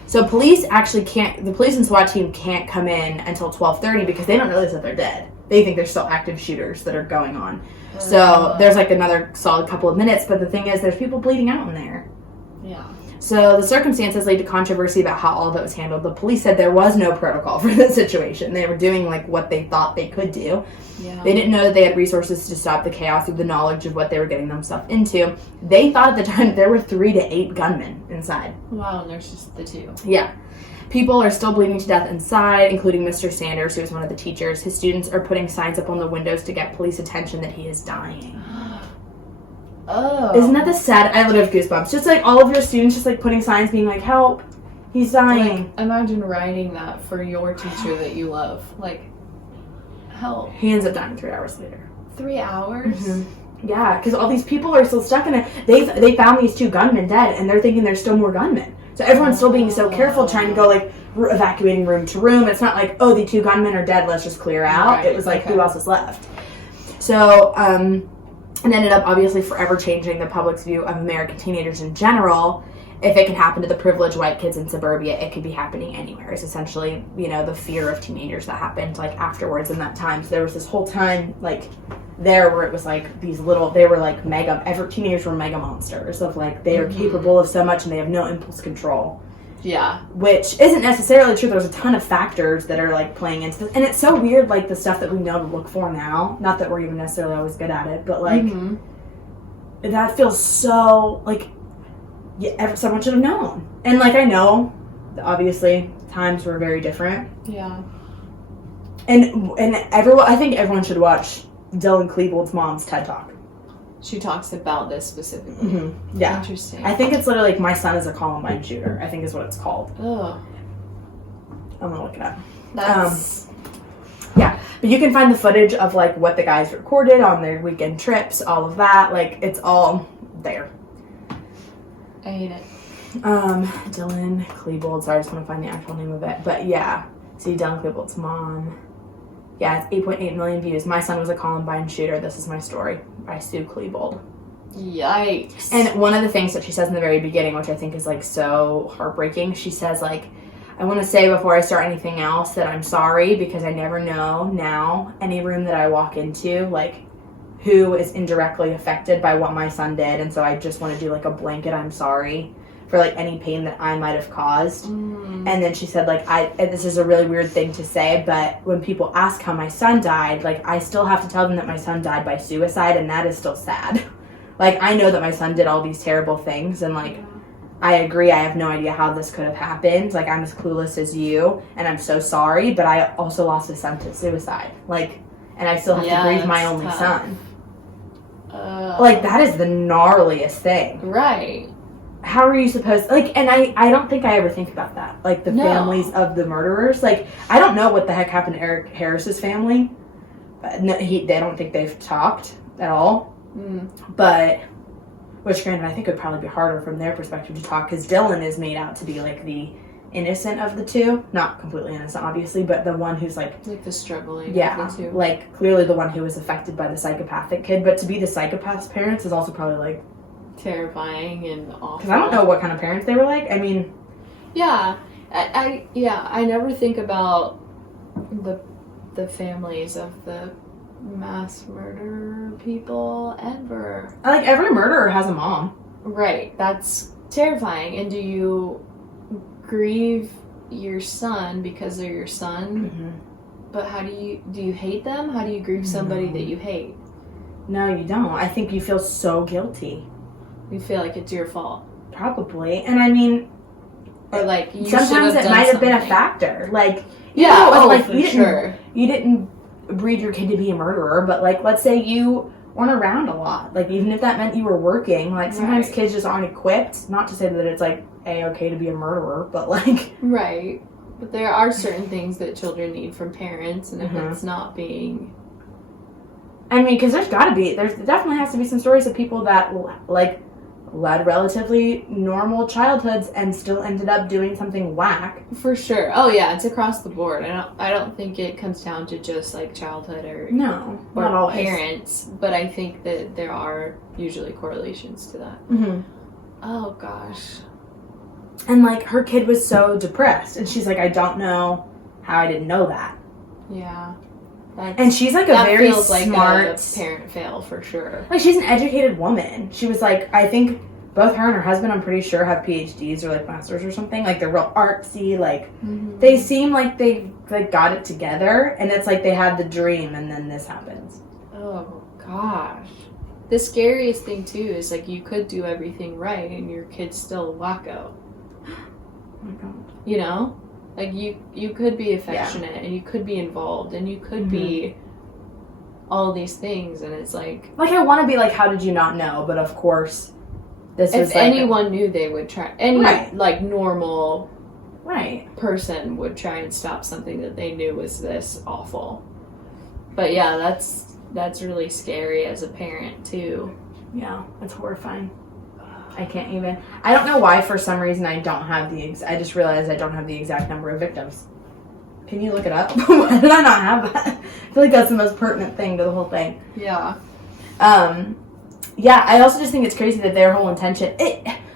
So the police and SWAT team can't come in until 12:30 because they don't realize that they're dead. They think there's still active shooters that are going on. So there's like another solid couple of minutes, but the thing is, there's people bleeding out in there. Yeah. So the circumstances lead to controversy about how all of it was handled. The police said there was no protocol for this situation. They were doing like what they thought they could do. Yeah. They didn't know that they had resources to stop the chaos or the knowledge of what they were getting themselves into. They thought at the time there were 3 to 8 gunmen inside. Wow, and there's just the 2. Yeah. People are still bleeding to death inside, including Mr. Sanders, who was one of the teachers. His students are putting signs up on the windows to get police attention that he is dying. Oh. Isn't that the sad? I literally have goosebumps. Just like all of your students just like putting signs being like, help, he's dying. Like, imagine writing that for your teacher that you love. Like, help. He ends up dying 3 hours later. 3 hours? Mm-hmm. Yeah, because all these people are still stuck in it. They found these 2 gunmen dead, and they're thinking there's still more gunmen. So everyone's still being so careful, trying to go like evacuating room to room. It's not like, oh, the 2 gunmen are dead, let's just clear out. Right, it was like, who else is left? So, it ended up obviously forever changing the public's view of American teenagers in general. If it can happen to the privileged white kids in suburbia, it could be happening anywhere. It's essentially, the fear of teenagers that happened like afterwards in that time. So there was this whole time like there where it was like these they were like teenagers were mega monsters of like they are capable of so much and they have no impulse control. Yeah. Which isn't necessarily true. There's a ton of factors that are like playing into this. And it's so weird, like the stuff that we know to look for now. Not that we're even necessarily always good at it, but like that feels so like someone should have known. And like I know, obviously times were very different. Yeah. And I think everyone should watch Dylan Klebold's mom's TED Talk. She talks about this specifically. Mm-hmm. Yeah. Interesting. I think it's literally like My Son is a Columbine Shooter, I think is what it's called. Oh. I'm gonna look it up. That's... yeah. But you can find the footage of like what the guys recorded on their weekend trips, all of that. Like it's all there. I hate it. Dylan Klebold. Sorry, I just want to find the actual name of it. But yeah. See Dylan Klebold's mom. Yeah, it's 8.8 million views. My Son was a Columbine Shooter. This is my story by Sue Klebold. Yikes. And one of the things that she says in the very beginning, which I think is like so heartbreaking, she says like, I want to say before I start anything else that I'm sorry because I never know now any room that I walk into, like who is indirectly affected by what my son did. And so I just want to do like a blanket I'm sorry for like any pain that I might have caused. And then she said like, and this is a really weird thing to say, but when people ask how my son died, like I still have to tell them that my son died by suicide, and that is still sad. Like I know that my son did all these terrible things, and like I agree, I have no idea how this could have happened. Like I'm as clueless as you, and I'm so sorry, but I also lost a son to suicide. Like, and I still have to grieve my only son. Like that is the gnarliest thing. Right. How are you supposed like, and I don't think I ever think about that, like the families of the murderers. Like I don't know what the heck happened to Eric Harris's family. No, they don't think they've talked at all. But which granted I think would probably be harder from their perspective to talk, because Dylan is made out to be like the innocent of the two, not completely innocent obviously, but the one who's like the struggling of the two. Like clearly the one who was affected by the psychopathic kid, but to be the psychopath's parents is also probably like terrifying and awful. Because I don't know what kind of parents they were like. I mean, I never think about the families of the mass murder people ever. Like every murderer has a mom. Right. That's terrifying. And do you grieve your son because they're your son, Mm-hmm. but how do you hate them? How do you grieve somebody that you hate? No, you don't. I think you feel so guilty. You feel like it's your fault. Probably. And I mean, Or like you sometimes it done might have been a something. factor. Like, Yeah, like for you sure. didn't breed your kid to be a murderer, but like, let's say you weren't around a lot. Like, even if that meant you were working, like sometimes Right. kids just aren't equipped. Not to say that it's like A-okay to be a murderer, but like, Right. But there are certain things that children need from parents, and if Mhm. it's not being... I mean, because there definitely has to be some stories of people that like led relatively normal childhoods and still ended up doing something whack. For sure. Oh yeah, it's across the board. I don't think it comes down to just like childhood or Not always. parents, but I think that there are usually correlations to that. Mm-hmm. Oh gosh. And like her kid was so depressed, and she's like, I don't know how I didn't know that. Yeah. And she's like a that very feels like smart a parent fail for sure. Like, she's an educated woman. She was like, I think both her and her husband, I'm pretty sure, have PhDs or like masters or something. Like, they're real artsy. Like, they seem like they like got it together, and it's like they had the dream, and then this happens. Oh gosh. The scariest thing too is like you could do everything right and your kid's still a wacko. Oh my god. You know? Like you could be affectionate and you could be involved and you could be all these things, and it's like I want to be like, how did you not know? But of course, this was if like anyone knew, they would try. Any Right. like normal right. person would try and stop something that they knew was this awful. But yeah, that's really scary as a parent too. Yeah, it's horrifying. I can't even. I don't know why. For some reason, I don't have I just realized I don't have the exact number of victims. Can you look it up? Why did I not have that? I feel like that's the most pertinent thing to the whole thing. Yeah. Yeah, I also just think it's crazy that their whole intention,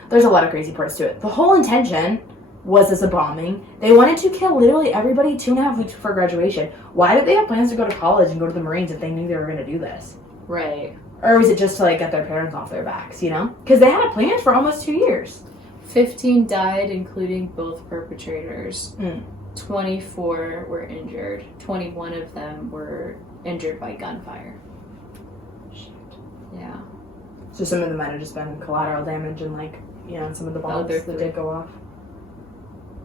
there's a lot of crazy parts to it. The whole intention was as a bombing. They wanted to kill literally everybody 2.5 weeks before graduation. Why did they have plans to go to college and go to the Marines if they knew they were going to do this? Right. Or was it just to like get their parents off their backs, you know? Because they had a plan for almost 2 years. 15 died, including both perpetrators. Mm. 24 were injured. 21 of them were injured by gunfire. Shit. Yeah. So some of them might have just been collateral damage and like, you know, some of the bombs other that three. did go off.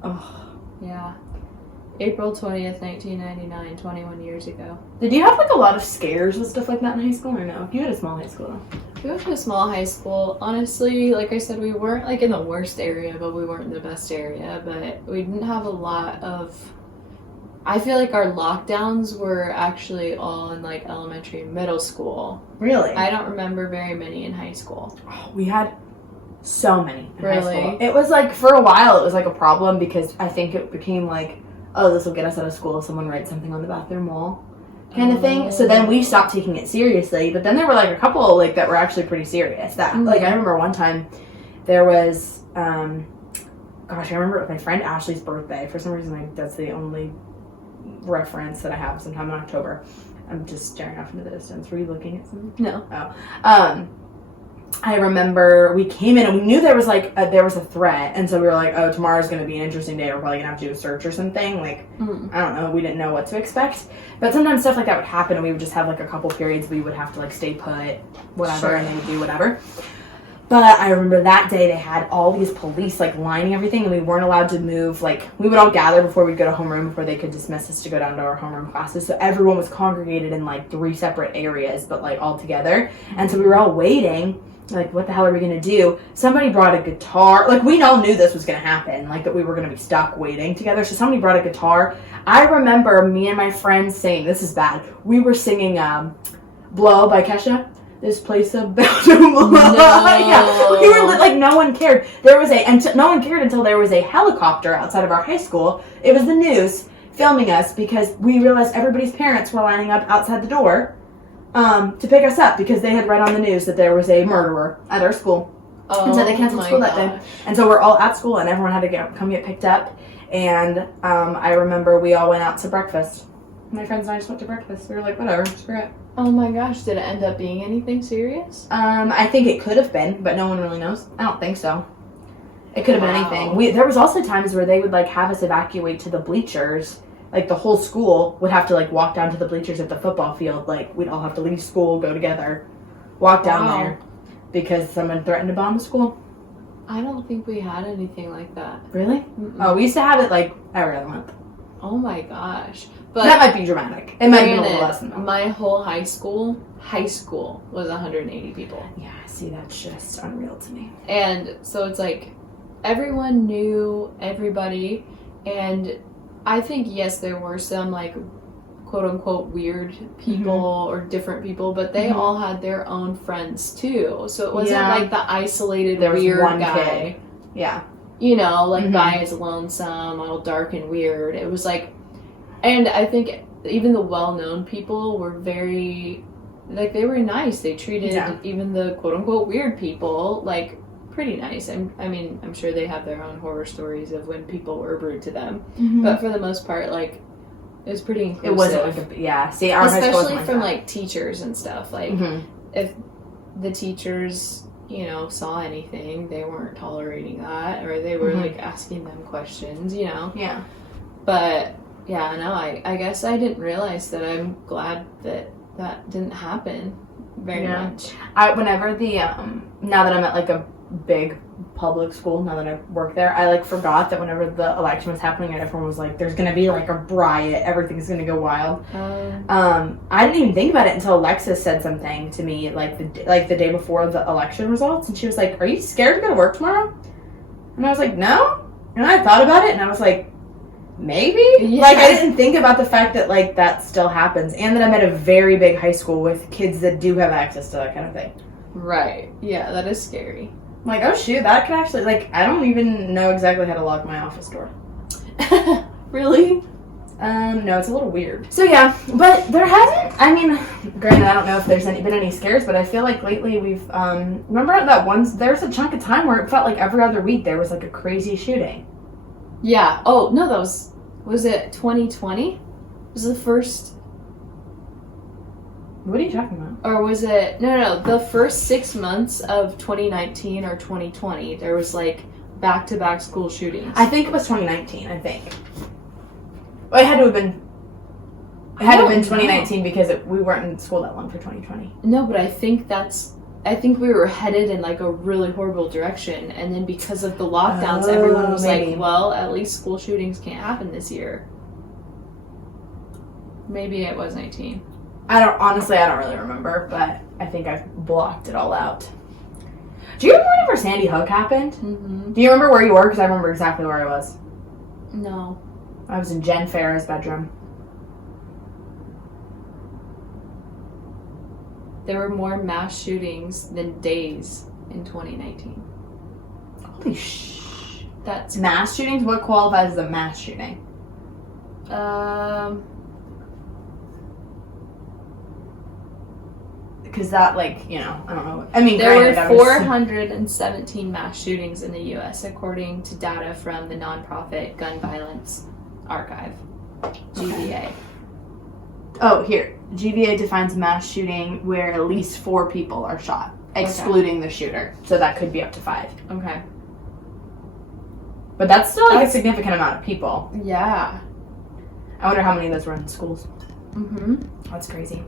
Oh. Yeah. April 20th, 1999, 21 years ago. Did you have like a lot of scares and stuff like that in high school or no? You had a small high school though. We went to a small high school. Honestly, like I said, we weren't like in the worst area, but we weren't in the best area. But we didn't have a lot of... I feel like our lockdowns were actually all in like elementary and middle school. Really? I don't remember very many in high school. Oh, we had so many in high Really? school. It was like, for a while, it was like a problem because I think it became like, oh, this will get us out of school if someone writes something on the bathroom wall kind of thing. So then we stopped taking it seriously. But then there were like a couple like that were actually pretty serious. That like I remember one time there was, I remember it was my friend Ashley's birthday. For some reason, that's the only reference that I have sometime in October. I'm just staring off into the distance. Were you looking at something? No. Oh. I remember we came in and we knew there was like there was a threat, and so we were like, oh, tomorrow's going to be an interesting day. We're probably going to have to do a search or something. Like, I don't know. We didn't know what to expect. But sometimes stuff like that would happen, and we would just have like a couple periods we would have to like stay put, whatever, Sure. and they would do whatever. But I remember that day they had all these police like lining everything, and we weren't allowed to move. Like, we would all gather before we'd go to homeroom before they could dismiss us to go down to our homeroom classes. So everyone was congregated in like 3 separate areas, but like all together. And so we were all waiting. Like, what the hell are we going to do? Somebody brought a guitar. Like, we all knew this was going to happen. Like, that we were going to be stuck waiting together. So somebody brought a guitar. I remember me and my friends singing, this is bad. We were singing Blow by Kesha. This place about to blow. Yeah. We were like, no one cared. No one cared until there was a helicopter outside of our high school. It was the news filming us because we realized everybody's parents were lining up outside the door to pick us up because they had read on the news that there was a murderer at our school. Oh, and so they canceled school that day. And so we're all at school and everyone had to come get picked up. And I remember we all went out to breakfast. My friends and I just went to breakfast. We were like, whatever, screw it. Oh my gosh, did it end up being anything serious? I think it could have been, but no one really knows. I don't think so. It could have been Wow. anything. There was also times where they would like have us evacuate to the bleachers. Like the whole school would have to like walk down to the bleachers at the football field. Like we'd all have to leave school, go together, walk down Wow. there because someone threatened to bomb the school. I don't think we had anything like that. Really? Mm-mm. Oh, we used to have it like every other month. Oh my gosh. But that might be dramatic. It might have been a little granted, less than that. my whole high school was 180 people. Yeah, see, that's just unreal to me. And so it's like everyone knew everybody, and I think yes, there were some like quote unquote weird people or different people, but they all had their own friends too. So it wasn't like the isolated There was weird one guy. kid. Yeah. You know, like Mhm. guy is lonesome, all dark and weird. It was like, and I think even the well-known people were very, like they were nice. They treated even the quote-unquote weird people like pretty nice. I mean, I'm sure they have their own horror stories of when people were rude to them, but for the most part, like it was pretty inclusive. It wasn't like see, our high school especially wasn't from that. like teachers and stuff. Like if the teachers, you know, saw anything, they weren't tolerating that, or they were like asking them questions, you know. Yeah. But yeah, no, I guess I didn't realize that. I'm glad that that didn't happen very much. Whenever the now that I'm at like a big public school, now that I work there, I like forgot that whenever the election was happening and everyone was like, there's gonna be like a riot, everything's gonna go wild. I didn't even think about it until Alexis said something to me like the day before the election results, and she was like, are you scared to go to work tomorrow? And I was like, no. And I thought about it and I was like, maybe? Yeah. Like, I didn't think about the fact that, like, that still happens. And that I'm at a very big high school with kids that do have access to that kind of thing. Right. Yeah, that is scary. I'm like, oh, shoot, that could actually, like, I don't even know exactly how to lock my office door. Really? No, it's a little weird. So, yeah, but there hasn't, I mean, granted, I don't know if there's been any scares, but I feel like lately we've, remember that there was a chunk of time where it felt like every other week there was, like, a crazy shooting. Yeah. Oh, no, that was it 2020? Was the first, What are you talking about? or was it, no, the first 6 months of 2019 or 2020, there was like back-to-back school shootings. I think it was 2019, I think. Well, it had to have been 2019 because we weren't in school that long for 2020. No, but I think we were headed in like a really horrible direction, and then because of the lockdowns, everyone was maybe. like, well, at least school shootings can't happen this year. Maybe it was 19. I don't really remember, but I think I've blocked it all out. Do you remember whenever Sandy Hook happened? Mm-hmm. Do you remember where you were? Because I remember exactly where I was. No. I was in Jen Farrah's bedroom. There were more mass shootings than days in 2019. Holy shh. That's Mass shootings? What qualifies as a mass shooting? Because that, like, you know, I don't know. I mean, there were granted, I was- 417 mass shootings in the U.S. according to data from the nonprofit Gun Violence Archive, GVA. Oh, here. GVA defines mass shooting where at least 4 people are shot, excluding the shooter. So that could be up to 5. Okay. But that's still like a significant amount of people. Yeah. I wonder how many of those were in schools. Mm-hmm. That's crazy.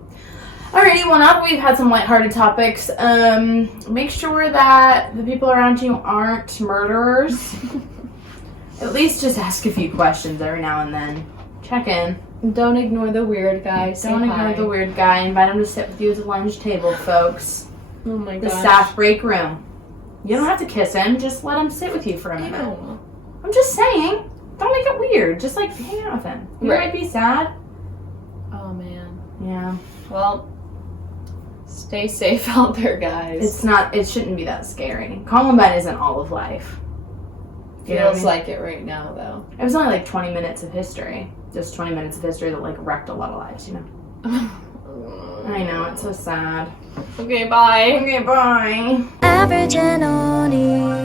Alrighty, well, now that we've had some lighthearted topics, make sure that the people around you aren't murderers. At least just ask a few questions every now and then. Check in. Don't ignore the weird guy. Don't ignore the weird guy. Invite him to sit with you at the lunch table, folks. Oh my The gosh. staff break room. You don't have to kiss him. Just let him sit with you for a minute. Ew. I'm just saying. Don't make it weird. Just, like, hang out with him. You Right. might be sad. Oh man. Yeah. Well, stay safe out there, guys. It shouldn't be that scary. Columbine isn't all of life. You know what I Feels mean? like it right now, though. It was only like 20 minutes of history. Just 20 minutes of history that like wrecked a lot of lives, you know? I know, it's so sad. Okay, bye. Okay, bye. Average and only